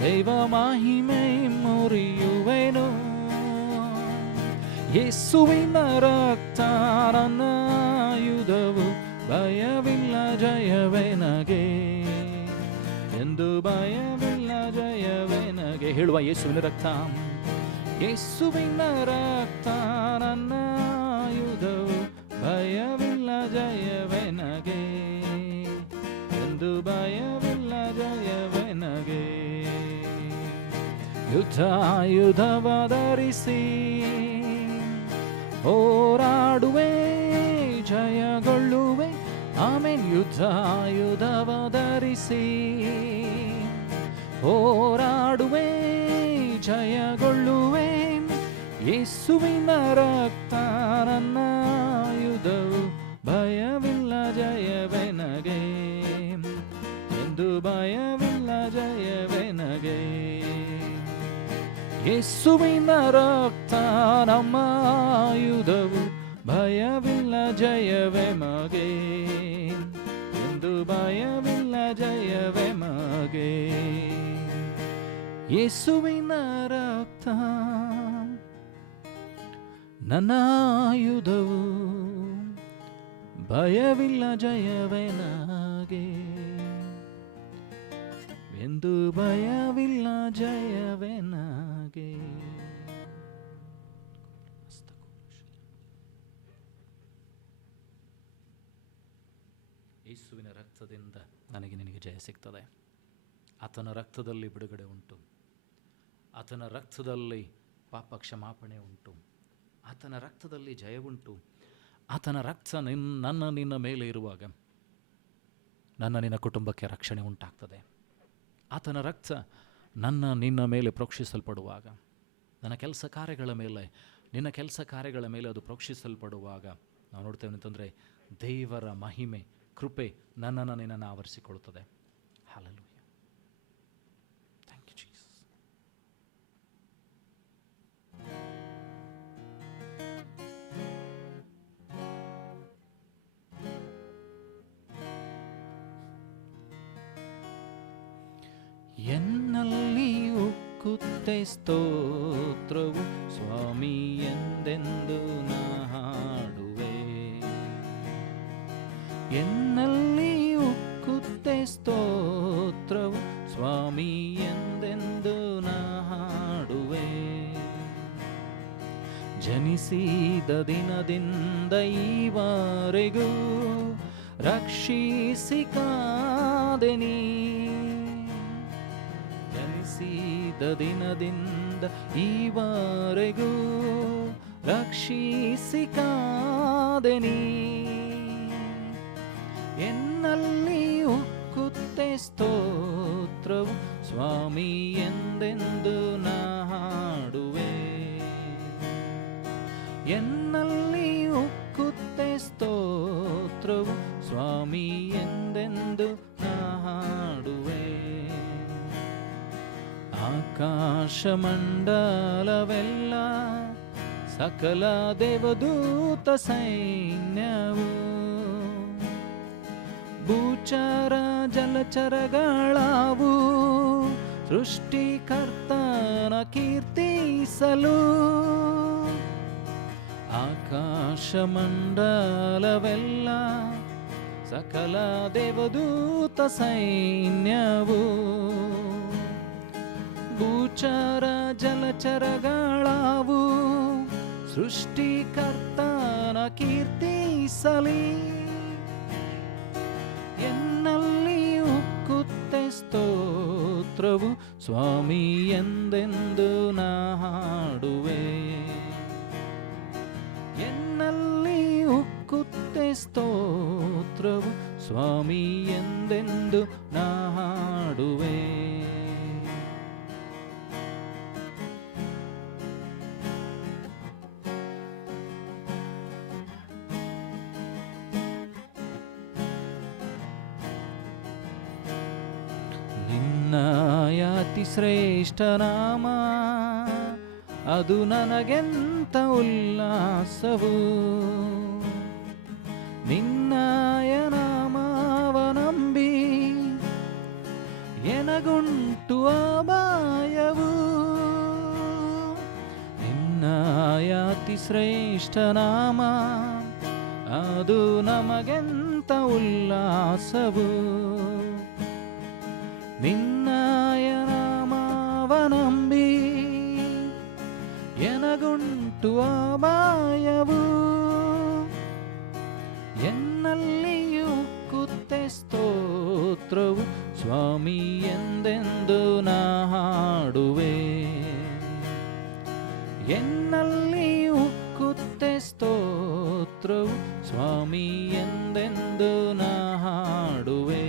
ದೈವ ಮಹಿಮೆ ಮುರಿಯುವೆನು. ಯೇಸುವಿನ ರಕ್ತ ನನ್ನ ಆಯುಧವು, ಭಯವಿಲ್ಲ ಜಯವೆನಗೆ ಎಂದು, ಭಯವಿಲ್ಲ ಜಯವೆನಗೆ ಹೇಳುವ. ಯೇಸುವಿನ ರಕ್ತ, ಯೇಸುವಿನ ರಕ್ತ ನನ್ನ ಆಯುಧವು, ಭಯವಿಲ್ಲ ಜಯವೆನಗೆ ಎಂದು, ಭಯವಿಲ್ಲ ಜಯವೆನಗೆ. ಯುದ್ಧಾಯುಧವ ಧರಿಸಿ ಹೋರಾಡುವೆ, ಜಯಗೊಳ್ಳುವೆ. ಆಮೇನ್. ಯುದ್ಧಾಯುಧವ ಧರಿಸಿ ಹೋರಾಡುವೆ, ಜಯಗೊಳ್ಳುವೆ. ಯೇಸುವಿನ ರಕ್ತ ನನ್ನ ಆಯುಧವು, ಭಯವಿಲ್ಲ ಜಯವೆನಗೆ ಎಂದು, ಭಯವಿಲ್ಲ ಜಯವೆನಗೆ. ಯೇಸುವಿನ ರಕ್ತ ನಮ್ಮ ಆಯುಧವು, ಭಯವಿಲ್ಲ ಜಯವೆಮಗೆ ಎಂದು, ಭಯವಿಲ್ಲ ಜಯವೆಮಗೆ. ಯೇಸುವಿನ ರಕ್ತ ನನ್ನ ಆಯುಧವು, ಭಯವಿಲ್ಲ ಜಯವೆನಗೆ ಎಂದು, ಭಯವಿಲ್ಲ ಜಯವೆನಗೆ. ಯೇಸುವಿನ ರಕ್ತದಿಂದ ನನಗೆ ನಿನಗೆ ಜಯ ಸಿಗ್ತದೆ. ಆತನ ರಕ್ತದಲ್ಲಿ ಬಿಡುಗಡೆ ಉಂಟು, ಆತನ ರಕ್ತದಲ್ಲಿ ಪಾಪ ಕ್ಷಮಾಪಣೆ ಉಂಟು, ಆತನ ರಕ್ತದಲ್ಲಿ ಜಯವುಂಟು. ಆತನ ರಕ್ತ ನನ್ನ ನಿನ್ನ ಮೇಲೆ ಇರುವಾಗ ನನ್ನ ನಿನ್ನ ಕುಟುಂಬಕ್ಕೆ ರಕ್ಷಣೆ ಉಂಟಾಗ್ತದೆ. ಆತನ ರಕ್ತ ನನ್ನ ನಿನ್ನ ಮೇಲೆ ಪ್ರೋಕ್ಷಿಸಲ್ಪಡುವಾಗ, ನನ್ನ ಕೆಲಸ ಕಾರ್ಯಗಳ ಮೇಲೆ, ನಿನ್ನ ಕೆಲಸ ಕಾರ್ಯಗಳ ಮೇಲೆ ಅದು ಪ್ರೋಕ್ಷಿಸಲ್ಪಡುವಾಗ ನಾವು ನೋಡ್ತೇವೆ ಅಂತಂದರೆ ದೇವರ ಮಹಿಮೆ, ಕೃಪೆ ನನ್ನನ್ನು ನಿನ್ನನ್ನು ಆವರಿಸಿಕೊಳ್ಳುತ್ತದೆ. ಹಲ್ಲೆಲೂಯಾ. Thank you Jesus. ಎನ್ನಲ್ಲಿ ಉಕ್ಕುತ್ತೆ ಸ್ತೋತ್ರವು, ಸ್ವಾಮಿ ಎಂದೆಂದು ನಾ ಹಾಡುವೆ. ಎನ್ನಲ್ಲಿ ಉಕ್ಕುತ್ತೆ ಸ್ತೋತ್ರವು, ಸ್ವಾಮಿ ಎಂದೆಂದು ನಾ ಹಾಡುವೆ. ಜನಿಸಿದ ದಿನದಿಂದ ಈವರೆಗೂ ರಕ್ಷಿಸಿ ಕಾದೆ ನೀ. ಜನಿಸಿದ ದಿನದಿಂದ ಈವರೆಗೂ ರಕ್ಷಿಸಿ ಕಾದೆ ನೀ. ಎನ್ನಲ್ಲಿ ಉಕ್ಕುತ್ತೆ ಸ್ತೋತ್ರವು, ಸ್ವಾಮಿ ಎಂದೆಂದು ನಾ ಹಾಡುವೆ. ಎನ್ನಲ್ಲಿ ಉಕ್ಕುತ್ತೆ ಸ್ತೋತ್ರವು, ಸ್ವಾಮಿ ಎಂದೆಂದು ನಾ ಹಾಡುವೆ. ಆಕಾಶ ಮಂಡಲವೆಲ್ಲ ಸಕಲ ದೇವದೂತ ಸೈನ್ಯವು, ಭೂಚರ ಜಲಚರಗಳಾವು ಸೃಷ್ಟಿಕರ್ತನ ಕೀರ್ತಿಸಲು. ಆಕಾಶ ಮಂಡಲವೆಲ್ಲ ಸಕಲ ದೇವದೂತ ಸೈನ್ಯವು, ಭೂಚರ ಜಲಚರಗಳಾವು ಸೃಷ್ಟಿಕರ್ತನ ಕೀರ್ತಿಸಲಿ. ಸ್ತೋತ್ರವು ಸ್ವಾಮಿ ಎಂದೆಂದು ನಾ ಹಾಡುವೆ. ಎನ್ನಲ್ಲಿ ಉಕ್ಕುತ್ತೆ ಸ್ತೋತ್ರವು ಸ್ವಾಮಿ ಎಂದೆಂದು ನಾ ಹಾಡುವೆ. ಅತಿ ಶ್ರೇಷ್ಠ ನಾಮ ಅದು ನನಗೆಂತ ಉಲ್ಲಾಸವು. ನಿನ್ನಯ ನಾಮವನಂಬಿ ಎನಗುಂಟು ಅಪಾಯವು. ನಿನ್ನಯ ಅತಿ ಶ್ರೇಷ್ಠ ನಾಮ ಅದು ನಮಗೆಂತ ಉಲ್ಲಾಸವು. ನಿನ್ನಯ ನಾಮವನಂಬಿ ಎನಗುಂಟು ಅಪಾಯವು. ಎನ್ನಲ್ಲಿಯೂ ಉಕ್ಕುತ್ತೆ ಸ್ತೋತ್ರವು ಸ್ವಾಮಿ ಎಂದೆಂದು ನಾ ಹಾಡುವೆ. ಎನ್ನಲ್ಲಿಯೂ ಉಕ್ಕುತ್ತೆ ಸ್ತೋತ್ರವು ಸ್ವಾಮಿ ಎಂದೆಂದು ನಾ ಹಾಡುವೆ.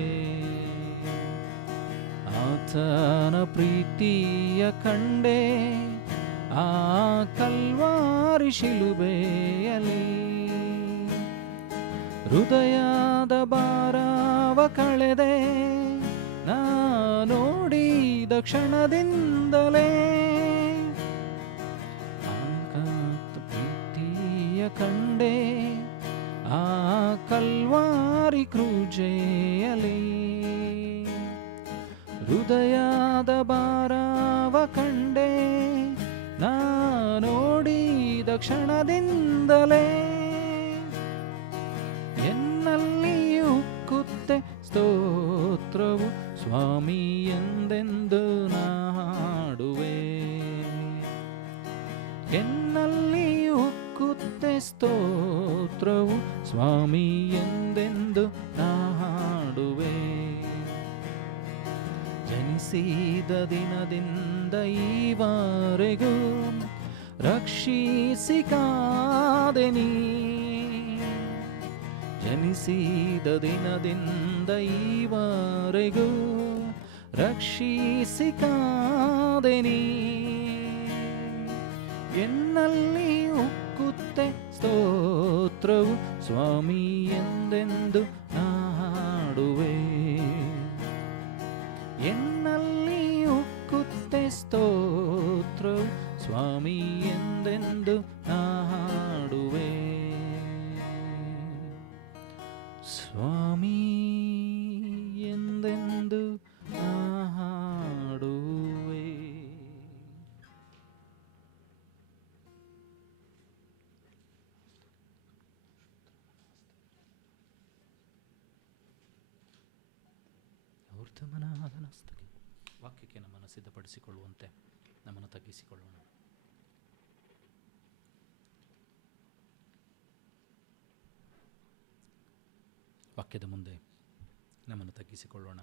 ಆತನ ಪ್ರೀತಿಯ ಕಂಡೆ ಆ ಕಲ್ವಾರಿ ಶಿಲುಬೆಯಲ್ಲಿ. ಹೃದಯದ ಭಾರವ ಕಳೆದೆ ನಾ ನೋಡಿದ ಕ್ಷಣದಿಂದಲೇ. ಆತ ಪ್ರೀತಿಯ ಕಂಡೆ ಆ ಕಲ್ವಾರಿ ಕ್ರೂಜೆಯಲ್ಲಿ. ಹೃದಯದ ಭಾರವ ಕಂಡೆ ನಾ ನೋಡಿದ ಕ್ಷಣದಿಂದಲೇ. ಎನ್ನಲ್ಲಿಯೂ ಉಕ್ಕುತ್ತೆ ಸ್ತೋತ್ರವು ಸ್ವಾಮಿ ಎಂದೆಂದು ನಾ ಹಾಡುವೆ. ಎನ್ನಲ್ಲಿಯೂ ಉಕ್ಕುತ್ತೆ ಸ್ತೋತ್ರವು ಸ್ವಾಮಿ ಎಂದೆಂದು ನಾ ಹಾಡುವೆ. ಜನಿಸಿದ ದಿನದಿಂದ ಈವರೆಗೂ ರಕ್ಷಿಸಿ ಕಾದೆ ನೀ. ಜನಿಸಿದ ದಿನದಿಂದ ಈವರೆಗೂ ರಕ್ಷಿಸಿ ಕಾದೆ ನೀ. ಎನ್ನಲ್ಲಿ ಉಕ್ಕುತ್ತೆ ಸ್ತೋತ್ರವು ಸ್ವಾಮಿ ಎಂದೆಂದು ನಾ ಹಾಡುವೆ. ಎನ್ನಲ್ಲಿ ಉಕ್ಕುತ್ತೆ ಸ್ತೋತ್ರವು ಸ್ವಾಮಿ ಎಂದೆಂದು ನಾ ಹಾಡುವೆ. ಸ್ವಾಮಿ ಎಂದೆಂದು ನಾ ಹಾಡುವೆ. ವಾಕ್ಯಕ್ಕೆ ನಮ್ಮನ್ನು ಸಿದ್ಧಪಡಿಸಿಕೊಳ್ಳುವಂತೆ ನಮ್ಮನ್ನು ತಗ್ಗಿಸಿಕೊಳ್ಳೋಣ. ವಾಕ್ಯದ ಮುಂದೆ ನಮ್ಮನ್ನು ತಗ್ಗಿಸಿಕೊಳ್ಳೋಣ.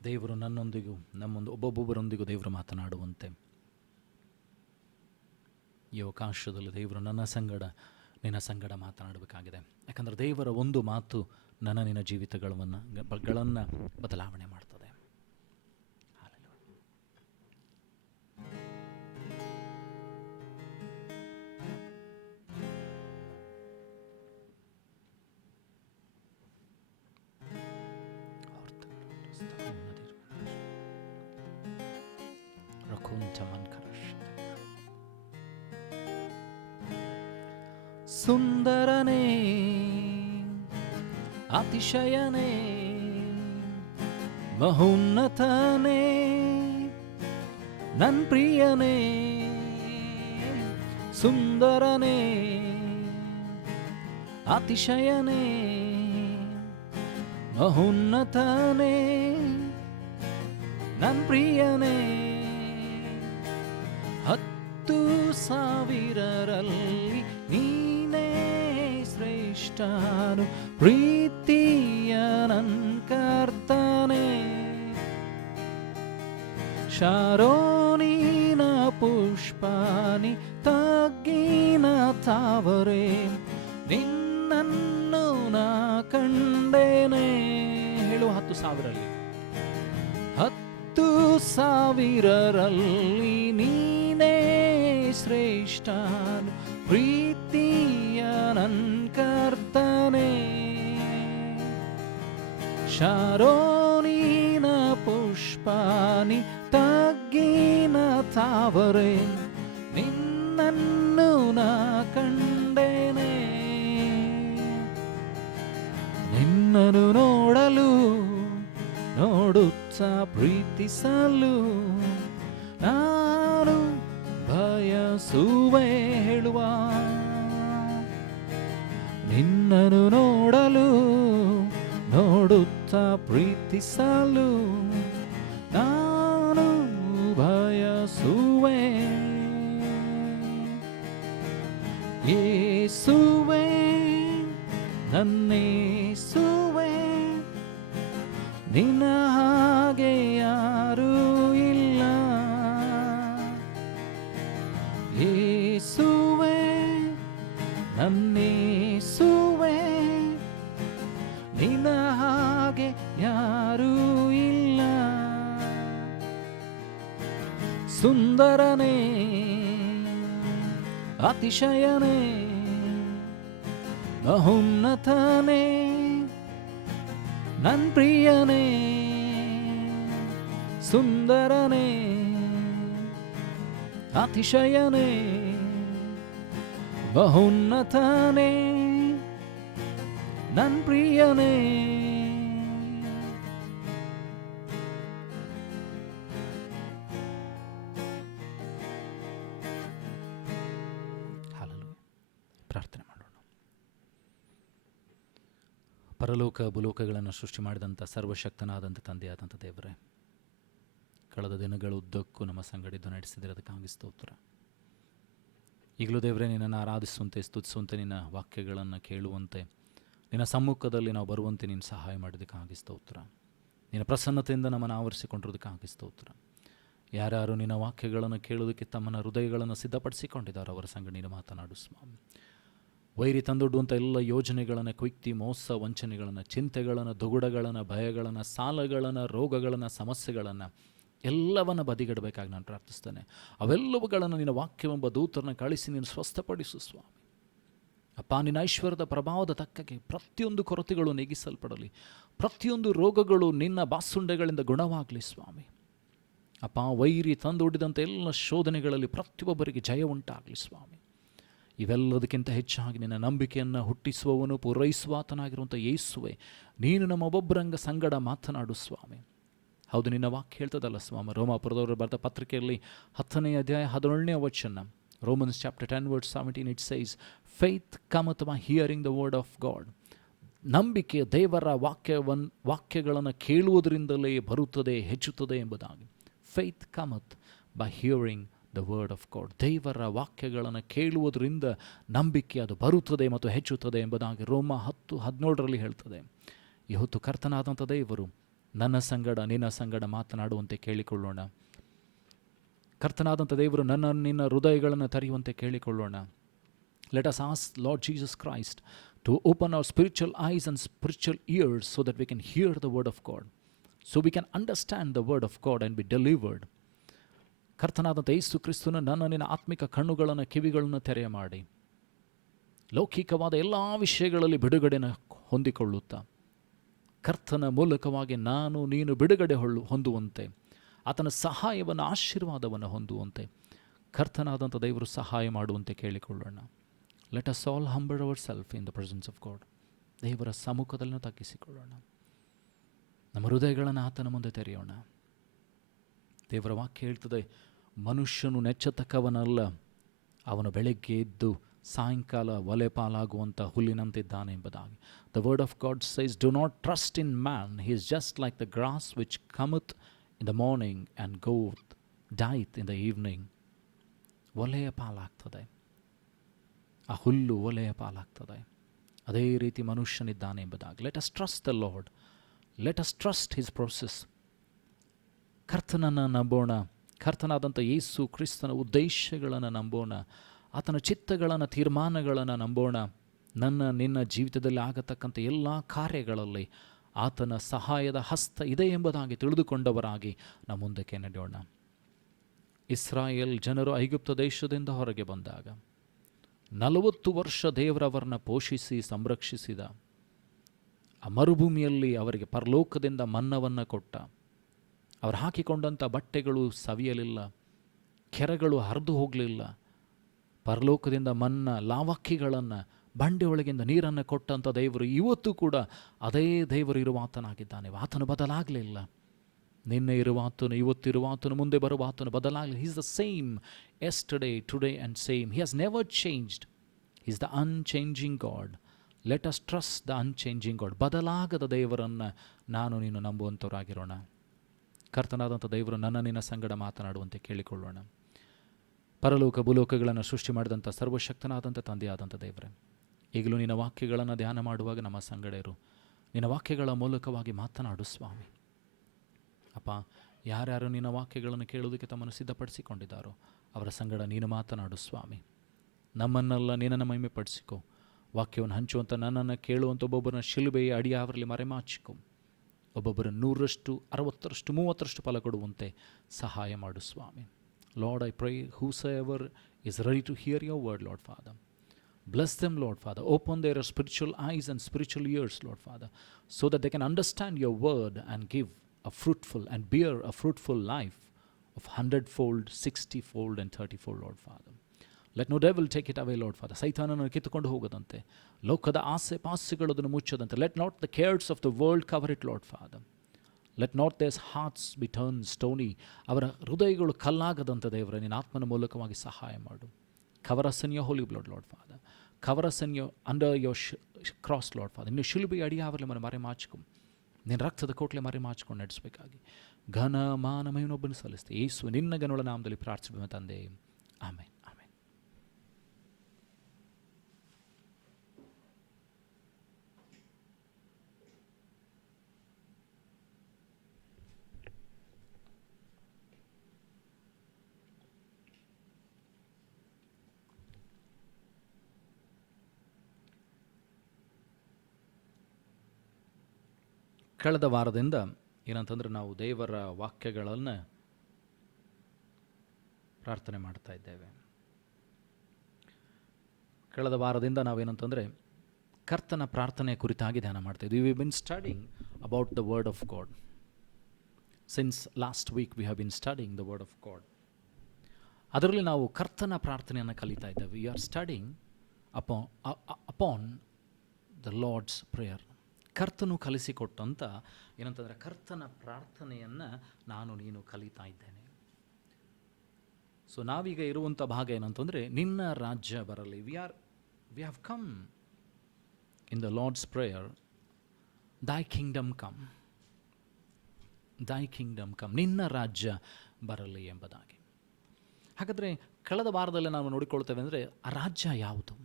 ದೇವರು ನನ್ನೊಂದಿಗೂ ಒಬ್ಬೊಬ್ಬರೊಂದಿಗೂ ದೇವರು ಮಾತನಾಡುವಂತೆ ಈ ಅವಕಾಶದಲ್ಲಿ ದೇವರು ನಿನ್ನ ಸಂಗಡ ಮಾತನಾಡಬೇಕಾಗಿದೆ. ಯಾಕಂದರೆ ದೇವರ ಒಂದು ಮಾತು ನಿನ್ನ ಜೀವಿತಗಳನ್ನು ಬದಲಾವಣೆ ಮಾಡ್ತದೆ. ಸುಂದರನೇ, ಅತಿಶಯನೇ, ಮಹೋನ್ನತನೇ, ನನ್ ಪ್ರಿಯನೇ. ಸುಂದರನೇ, ಅತಿಶಯನೇ, ಮಹೋನ್ನತನೇ, ನನ್ ಪ್ರಿಯನೇ. 10,000ರಲ್ಲಿ ನೀನೇ ಶ್ರೇಷ್ಠನು, ಪ್ರೀತಿಯ ನನ್ ಕರ್ತನೇ. ಶಾರೋನಿನ ಪುಷ್ಪಾನಿ ತಗ್ಗಿನ ತಾವರೆ ನಿನ್ನನ್ನು ನಾ ಕಂಡೇನೆ. ಹೇಳು 10,000ರಲ್ಲಿ 10,000ರಲ್ಲಿ ನೀನೇ ಶ್ರೇಷ್ಠ ಪ್ರೀತಿಯ ನನ್ ಕರ್ತನೆ. ಶಾರೋನಿನ ಪುಷ್ಪಾನಿ ತಗ್ಗಿನ ತಾವರೆ ನಿನ್ನನ್ನು ನಾ ಕಂಡೇನೆ. ನಿನ್ನನ್ನು ನೋಡಲು ನೋಡುತ್ತಾ ಪ್ರೀತಿಸಲು ನಾನು ಬಯಸುವೆ. ಹೇಳುವ ನಿನ್ನನ್ನು ನೋಡಲು ನೋಡುತ್ತಾ ಪ್ರೀತಿಸಲು ನಾನು ಬಯಸುವೆ. ಯೇಸುವೆ ನನ್ನೇಸುವೆ ನಿನ್ನ ಹಾಗೆ ಯಾರೂ ಇಲ್ಲ. ಯೇಸುವೆ ನನ್ನೇಸುವೆ ನಿನ್ನ ಹಾಗೆ ಯಾರೂ ಇಲ್ಲ. ಸುಂದರನೇ ಅತಿಶಯನೇ ಮಹೋನ್ನತನೇ ನನ್ ಪ್ರಿಯನೇ. ಸುಂದರನೇ ಅತಿಶಯನೇ ಮಹೋನ್ನತನೇ ನನ್ ಪ್ರಿಯನೇ. ಪ್ರಾರ್ಥನೆ ಮಾಡೋಣ. ಪರಲೋಕ ಭೂಲೋಕಗಳನ್ನು ಸೃಷ್ಟಿ ಮಾಡಿದಂಥ ಸರ್ವಶಕ್ತನಾದಂಥ ತಂದೆಯಾದಂಥ ದೇವರೇ, ಕಳೆದ ದಿನಗಳ ಉದ್ದಕ್ಕೂ ನಮ್ಮ ಸಂಗಡಿದ್ದು ನಡೆಸಿದಿರೋದಕ್ಕಾಗಿ ಸ್ತೋತ್ರ. ಈಗಲೂ ದೇವರೇ ನಿನ್ನನ್ನು ಆರಾಧಿಸುವಂತೆ ಸ್ತುತಿಸುವಂತೆ ನಿನ್ನ ವಾಕ್ಯಗಳನ್ನು ಕೇಳುವಂತೆ ನಿನ್ನ ಸಮ್ಮುಖದಲ್ಲಿ ನಾವು ಬರುವಂತೆ ನೀನು ಸಹಾಯ ಮಾಡೋದಕ್ಕಾಗಿ ಸ್ತೋತ್ರ. ನಿನ್ನ ಪ್ರಸನ್ನತೆಯಿಂದ ನಮ್ಮನ್ನು ಆವರಿಸಿಕೊಂಡಿರೋದಕ್ಕಾಗಿ ಸ್ತೋತ್ರ. ಯಾರ್ಯಾರು ನಿನ್ನ ವಾಕ್ಯಗಳನ್ನು ಕೇಳೋದಕ್ಕೆ ತಮ್ಮನ್ನ ಹೃದಯಗಳನ್ನು ಸಿದ್ಧಪಡಿಸಿಕೊಂಡಿದ್ದಾರೆ ಅವರ ಸಂಗ ನೀನು ಮಾತನಾಡು ಸ್ವಾಮಿ. ವೈರಿ ತಂದೊಡ್ಡುವಂಥ ಎಲ್ಲ ಯೋಜನೆಗಳನ್ನು, ಕುಯುಕ್ತಿ, ಮೋಸ, ವಂಚನೆಗಳನ್ನು, ಚಿಂತೆಗಳನ್ನು, ದುಗುಡಗಳನ್ನು, ಭಯಗಳನ್ನು, ಸಾಲಗಳನ್ನು, ರೋಗಗಳನ್ನು, ಸಮಸ್ಯೆಗಳನ್ನು ಎಲ್ಲವನ್ನು ಬದಿಗಿಡಬೇಕಾಗಿ ನಾನು ಪ್ರಾರ್ಥಿಸ್ತೇನೆ. ಅವೆಲ್ಲವುಗಳನ್ನು ನಿನ್ನ ವಾಕ್ಯವೆಂಬ ದೂತರನ್ನು ಕಳಿಸಿ ನೀನು ಸ್ವಸ್ಥಪಡಿಸು ಸ್ವಾಮಿ. ಅಪ್ಪ, ನಿನ್ನ ಐಶ್ವರ್ಯದ ಪ್ರಭಾವದ ತಕ್ಕಗೆ ಪ್ರತಿಯೊಂದು ಕೊರತೆಗಳು ನೀಗಿಸಲ್ಪಡಲಿ, ಪ್ರತಿಯೊಂದು ರೋಗಗಳು ನಿನ್ನ ಬಾಸುಂಡೆಗಳಿಂದ ಗುಣವಾಗಲಿ ಸ್ವಾಮಿ. ಅಪ್ಪ, ವೈರಿ ತಂದೊಡ್ಡಿದಂಥ ಎಲ್ಲ ಶೋಧನೆಗಳಲ್ಲಿ ಪ್ರತಿಯೊಬ್ಬರಿಗೆ ಜಯ ಉಂಟಾಗಲಿ ಸ್ವಾಮಿ. ಇವೆಲ್ಲದಕ್ಕಿಂತ ಹೆಚ್ಚಾಗಿ ನಿನ್ನ ನಂಬಿಕೆಯನ್ನು ಹುಟ್ಟಿಸುವವನು, ಪೂರೈಸುವಾತನಾಗಿರುವಂಥ ಯೇಸುವೆ, ನೀನು ನಮ್ಮ ಒಬ್ಬೊಬ್ಬರಂಗ ಸಂಗಡ ಮಾತನಾಡು ಸ್ವಾಮಿ. ಹೌದು, ನಿನ್ನ ವಾಕ್ಯ ಹೇಳ್ತದಲ್ಲ ಸ್ವಾಮಿ, ರೋಮಾಪುರದವರು ಬರೆದ ಪತ್ರಿಕೆಯಲ್ಲಿ 10ನೇ ಅಧ್ಯಾಯ 17ನೇ ವಚನ, Romans chapter 10 verse 17, it says, faith cometh by hearing the word of God. ನಂಬಿಕೆ ದೇವರ ವಾಕ್ಯಗಳನ್ನು ಕೇಳುವುದರಿಂದಲೇ ಬರುತ್ತದೆ, ಹೆಚ್ಚುತ್ತದೆ ಎಂಬುದಾಗಿ. Faith cometh by hearing the word of God. ದೇವರ ವಾಕ್ಯಗಳನ್ನು ಕೇಳುವುದರಿಂದ ನಂಬಿಕೆ ಅದು ಬರುತ್ತದೆ ಮತ್ತು ಹೆಚ್ಚುತ್ತದೆ ಎಂಬುದಾಗಿ ರೋಮ 10:17 ಹೇಳ್ತದೆ. ಇವತ್ತು ಕರ್ತನಾದಂಥ ದೇವರು ನನ್ನ ಸಂಗಡ ನಿನ್ನ ಸಂಗಡ ಮಾತನಾಡುವಂತೆ ಕೇಳಿಕೊಳ್ಳೋಣ. ಕರ್ತನಾದಂಥ ದೇವರು ನಿನ್ನ ಹೃದಯಗಳನ್ನು ತೆರೆಯುವಂತೆ ಕೇಳಿಕೊಳ್ಳೋಣ. Let us ask Lord Jesus Christ to open our spiritual eyes and spiritual ears so that we can hear the word of God, so we can understand the word of God and be delivered. ಕರ್ತನಾದಂಥ ಯೇಸು ಕ್ರಿಸ್ತನ ನಿನ್ನ ಆತ್ಮಿಕ ಕಣ್ಣುಗಳನ್ನು, ಕಿವಿಗಳನ್ನು ತೆರೆಯ ಮಾಡಿ ಲೌಕಿಕವಾದ ಎಲ್ಲ ವಿಷಯಗಳಲ್ಲಿ ಬಿಡುಗಡೆನ ಹೊಂದಿಕೊಳ್ಳುತ್ತಾ ಕರ್ತನ ಮೂಲಕವಾಗಿ ನೀನು ಬಿಡುಗಡೆ ಹೊಂದುವಂತೆ, ಆತನ ಸಹಾಯವನ್ನು, ಆಶೀರ್ವಾದವನ್ನು ಹೊಂದುವಂತೆ ಕರ್ತನಾದಂಥ ದೇವರು ಸಹಾಯ ಮಾಡುವಂತೆ ಕೇಳಿಕೊಳ್ಳೋಣ. Let us all humble our self in the presence of God. ದೇವರ ಸಮ್ಮುಖದಲ್ಲಿ ತಗ್ಗಿಸಿಕೊಳ್ಳೋಣ. ನಮ್ಮ ಹೃದಯಗಳನ್ನು ಆತನ ಮುಂದೆ ತೆರೆಯೋಣ. ದೇವರ ವಾಕ್ಯ ಹೇಳ್ತದೆ, ಮನುಷ್ಯನು ನೆಚ್ಚತಕ್ಕವನಲ್ಲ, ಅವನು ಬೆಳಗ್ಗೆ ಎದ್ದು ಸಾಯಂಕಾಲ ಒಲೆ ಪಾಲಾಗುವಂಥ ಹುಲ್ಲಿನಂತಿದ್ದಾನೆ ಎಂಬುದಾಗಿ. The word of God says, do not trust in man, he is just like the grass which cometh in the morning and goeth dieth in the evening. ಒಲೆಯ ಪಾಲಾಗ್ತದೆ, ಆ ಹುಲ್ಲು ಒಲೆಯ ಪಾಲಾಗ್ತದೆ. ಅದೇ ರೀತಿ ಮನುಷ್ಯನಿದ್ದಾನೆ ಎಂಬುದಾಗಿ. Let us trust the lord, let us trust his process. ಕರ್ತನನ್ನು ನಂಬೋಣ. ಕರ್ತನಾದಂಥ ಯೇಸು ಕ್ರಿಸ್ತನ ಉದ್ದೇಶಗಳನ್ನು ನಂಬೋಣ. ಆತನ ಚಿತ್ತಗಳನ್ನು, ತೀರ್ಮಾನಗಳನ್ನು ನಂಬೋಣ. ನಿನ್ನ ಜೀವಿತದಲ್ಲಿ ಆಗತಕ್ಕಂಥ ಎಲ್ಲ ಕಾರ್ಯಗಳಲ್ಲಿ ಆತನ ಸಹಾಯದ ಹಸ್ತ ಇದೆ ಎಂಬುದಾಗಿ ತಿಳಿದುಕೊಂಡವರಾಗಿ ನಾವು ಮುಂದಕ್ಕೆ ನಡೆಯೋಣ. ಇಸ್ರಾಯೇಲ್ ಜನರು ಐಗುಪ್ತ ದೇಶದಿಂದ ಹೊರಗೆ ಬಂದಾಗ 40 ವರ್ಷ ದೇವರವರನ್ನು ಪೋಷಿಸಿ ಸಂರಕ್ಷಿಸಿದ. ಆ ಮರುಭೂಮಿಯಲ್ಲಿ ಅವರಿಗೆ ಪರಲೋಕದಿಂದ ಮನ್ನವನ್ನು ಕೊಟ್ಟ. ಅವರು ಹಾಕಿಕೊಂಡಂಥ ಬಟ್ಟೆಗಳು ಸವಿಯಲಿಲ್ಲ, ಕೆರೆಗಳು ಹರಿದು ಹೋಗಲಿಲ್ಲ. ಪರಲೋಕದಿಂದ ಮನ್ನ, ಲಾವಕ್ಕಿಗಳನ್ನು, ಬಂಡೆಯೊಳಗಿಂದ ನೀರನ್ನು ಕೊಟ್ಟಂಥ ದೇವರು ಇವತ್ತು ಕೂಡ ಅದೇ ದೇವರು ಇರುವಾತನಾಗಿದ್ದಾನೆ. ಆತನು ಬದಲಾಗಲಿಲ್ಲ. ನಿನ್ನೆ ಇರುವಾತನು, ಇವತ್ತಿರುವಾತನು, ಮುಂದೆ ಬರುವಾತನು ಬದಲಾಗಲಿ. He is the same yesterday, today and same. He has never changed. He is the unchanging God. Let us trust the unchanging God. ಬದಲಾಗದ ದೇವರನ್ನು ನಾನು ನೀನು ನಂಬುವಂಥವರಾಗಿರೋಣ. ಕರ್ತನಾದಂಥ ದೇವರು ನಿನ್ನ ಸಂಗಡ ಮಾತನಾಡುವಂತೆ ಕೇಳಿಕೊಳ್ಳೋಣ. ಪರಲೋಕ ಭೂಲೋಕಗಳನ್ನು ಸೃಷ್ಟಿ ಮಾಡಿದಂಥ ಸರ್ವಶಕ್ತನಾದಂಥ ತಂದೆಯಾದಂಥ ದೇವರೇ, ಈಗಲೂ ನಿನ್ನ ವಾಕ್ಯಗಳನ್ನು ಧ್ಯಾನ ಮಾಡುವಾಗ ನಮ್ಮ ಸಂಗಡ ಇರು. ನಿನ್ನ ವಾಕ್ಯಗಳ ಮೂಲಕವಾಗಿ ಮಾತನಾಡು ಸ್ವಾಮಿ. ಅಪ್ಪ, ಯಾರ್ಯಾರು ನಿನ್ನ ವಾಕ್ಯಗಳನ್ನು ಕೇಳುವುದಕ್ಕೆ ತಮ್ಮನ್ನು ಸಿದ್ಧಪಡಿಸಿಕೊಂಡಿದ್ದಾರೋ ಅವರ ಸಂಗಡ ನೀನು ಮಾತನಾಡು ಸ್ವಾಮಿ. ನಮ್ಮನ್ನೆಲ್ಲ ನಿನ್ನನ್ನು ಮಹಿಮೆ ಪಡಿಸಿಕೊ. ವಾಕ್ಯವನ್ನು ಹಂಚುವಂಥ, ನನ್ನನ್ನು ಕೇಳುವಂಥ ಒಬ್ಬೊಬ್ಬರನ್ನ ಶಿಲುಬೆಯ ಅಡಿಯಾವರಲ್ಲಿ ಮರೆಮಾಚಿಕೊ. ಒಬ್ಬೊಬ್ಬರು 100ರಷ್ಟು, 60ರಷ್ಟು, 30ರಷ್ಟು ಫಲ ಕೊಡುವಂತೆ ಸಹಾಯ ಮಾಡು ಸ್ವಾಮಿ. Lord, I pray whosoever is ready to hear your word, Lord Father, bless them, Lord Father. Open their spiritual eyes and spiritual ears, Lord Father, so that they can understand your word and give a fruitful and bear a fruitful life of 100-fold, 60-fold and 30-fold, Lord Father. Let no devil take it away, Lord Father. ಸೈತಾನನನ್ನು ಕಿತ್ತುಕೊಂಡು ಹೋಗದಂತೆ, ಲೋಕದ ಆಸೆ ಪಾಸೆಗಳು ಅದನ್ನು ಮುಚ್ಚದಂತೆ. Let not the cares of the world cover it, Lord Father. Let not their hearts be turned stony. ಅವರ ಹೃದಯಗಳು ಕಲ್ಲಾಗದಂಥ ದೇವರೇ, ನಿನ್ನ ಆತ್ಮನ ಮೂಲಕವಾಗಿ ಸಹಾಯ ಮಾಡು. Cover us in your holy blood, Lord Father. Cover us in your, under your cross, Lord Father. ನಿನ್ನ ಶಿಲುಬೆಯ ಅಡಿಯಾವರಲ್ಲಿ ಮರೆ ಮಾಚಿಕೊ. ನಿನ್ನ ರಕ್ತದ ಕೋಟ್ಲೆ ಮರೆ ಮಾಚಿಕೊಂಡು ನಡೆಸಬೇಕಾಗಿ ಘನ ಮಾನ ಮಹಿಮೆಯೊಬ್ಬನು ಸಲ್ಲಿಸ್ತೆ. ಯೇಸು ನಿನ್ನ ಗನುಳ ನಾಮದಲ್ಲಿ ಪ್ರಾರ್ಥಿಸುವ ತಂದೆ, ಆಮೆನ್. ಕಳೆದ ವಾರದಿಂದ ಏನಂತಂದರೆ ನಾವು ದೇವರ ವಾಕ್ಯಗಳನ್ನು ಪ್ರಾರ್ಥನೆ ಮಾಡ್ತಾ ಇದ್ದೇವೆ. ಕಳೆದ ವಾರದಿಂದ ನಾವೇನಂತಂದರೆ ಕರ್ತನ ಪ್ರಾರ್ಥನೆ ಕುರಿತಾಗಿ ಧ್ಯಾನ ಮಾಡ್ತಾ ಇದ್ದೀವಿ. We been studying about the word of God. Since last week we have been studying the word of God. ಅದರಲ್ಲಿ ನಾವು ಕರ್ತನ ಪ್ರಾರ್ಥನೆಯನ್ನು ಕಲಿತಾ ಇದ್ದೇವೆ. We are studying upon the Lord's prayer. ಕರ್ತನು ಕಲಿಸಿಕೊಟ್ಟಂಥ ಏನಂತಂದರೆ ಕರ್ತನ ಪ್ರಾರ್ಥನೆಯನ್ನು ನಾನು ನೀನು ಕಲಿತಾ ಇದ್ದೇನೆ. ಸೊ ನಾವೀಗ ಇರುವಂಥ ಭಾಗ ಏನಂತಂದರೆ ನಿನ್ನ ರಾಜ್ಯ ಬರಲಿ. We have come in the Lord's prayer. Thy kingdom come, thy kingdom come, ನಿನ್ನ ರಾಜ್ಯ ಬರಲಿ ಎಂಬುದಾಗಿ. ಹಾಗಾದರೆ ಕಳೆದ ವಾರದಲ್ಲಿ ನಾವು ನೋಡಿಕೊಳ್ತೇವೆ ಅಂದರೆ ಆ ರಾಜ್ಯ ಯಾವುದು?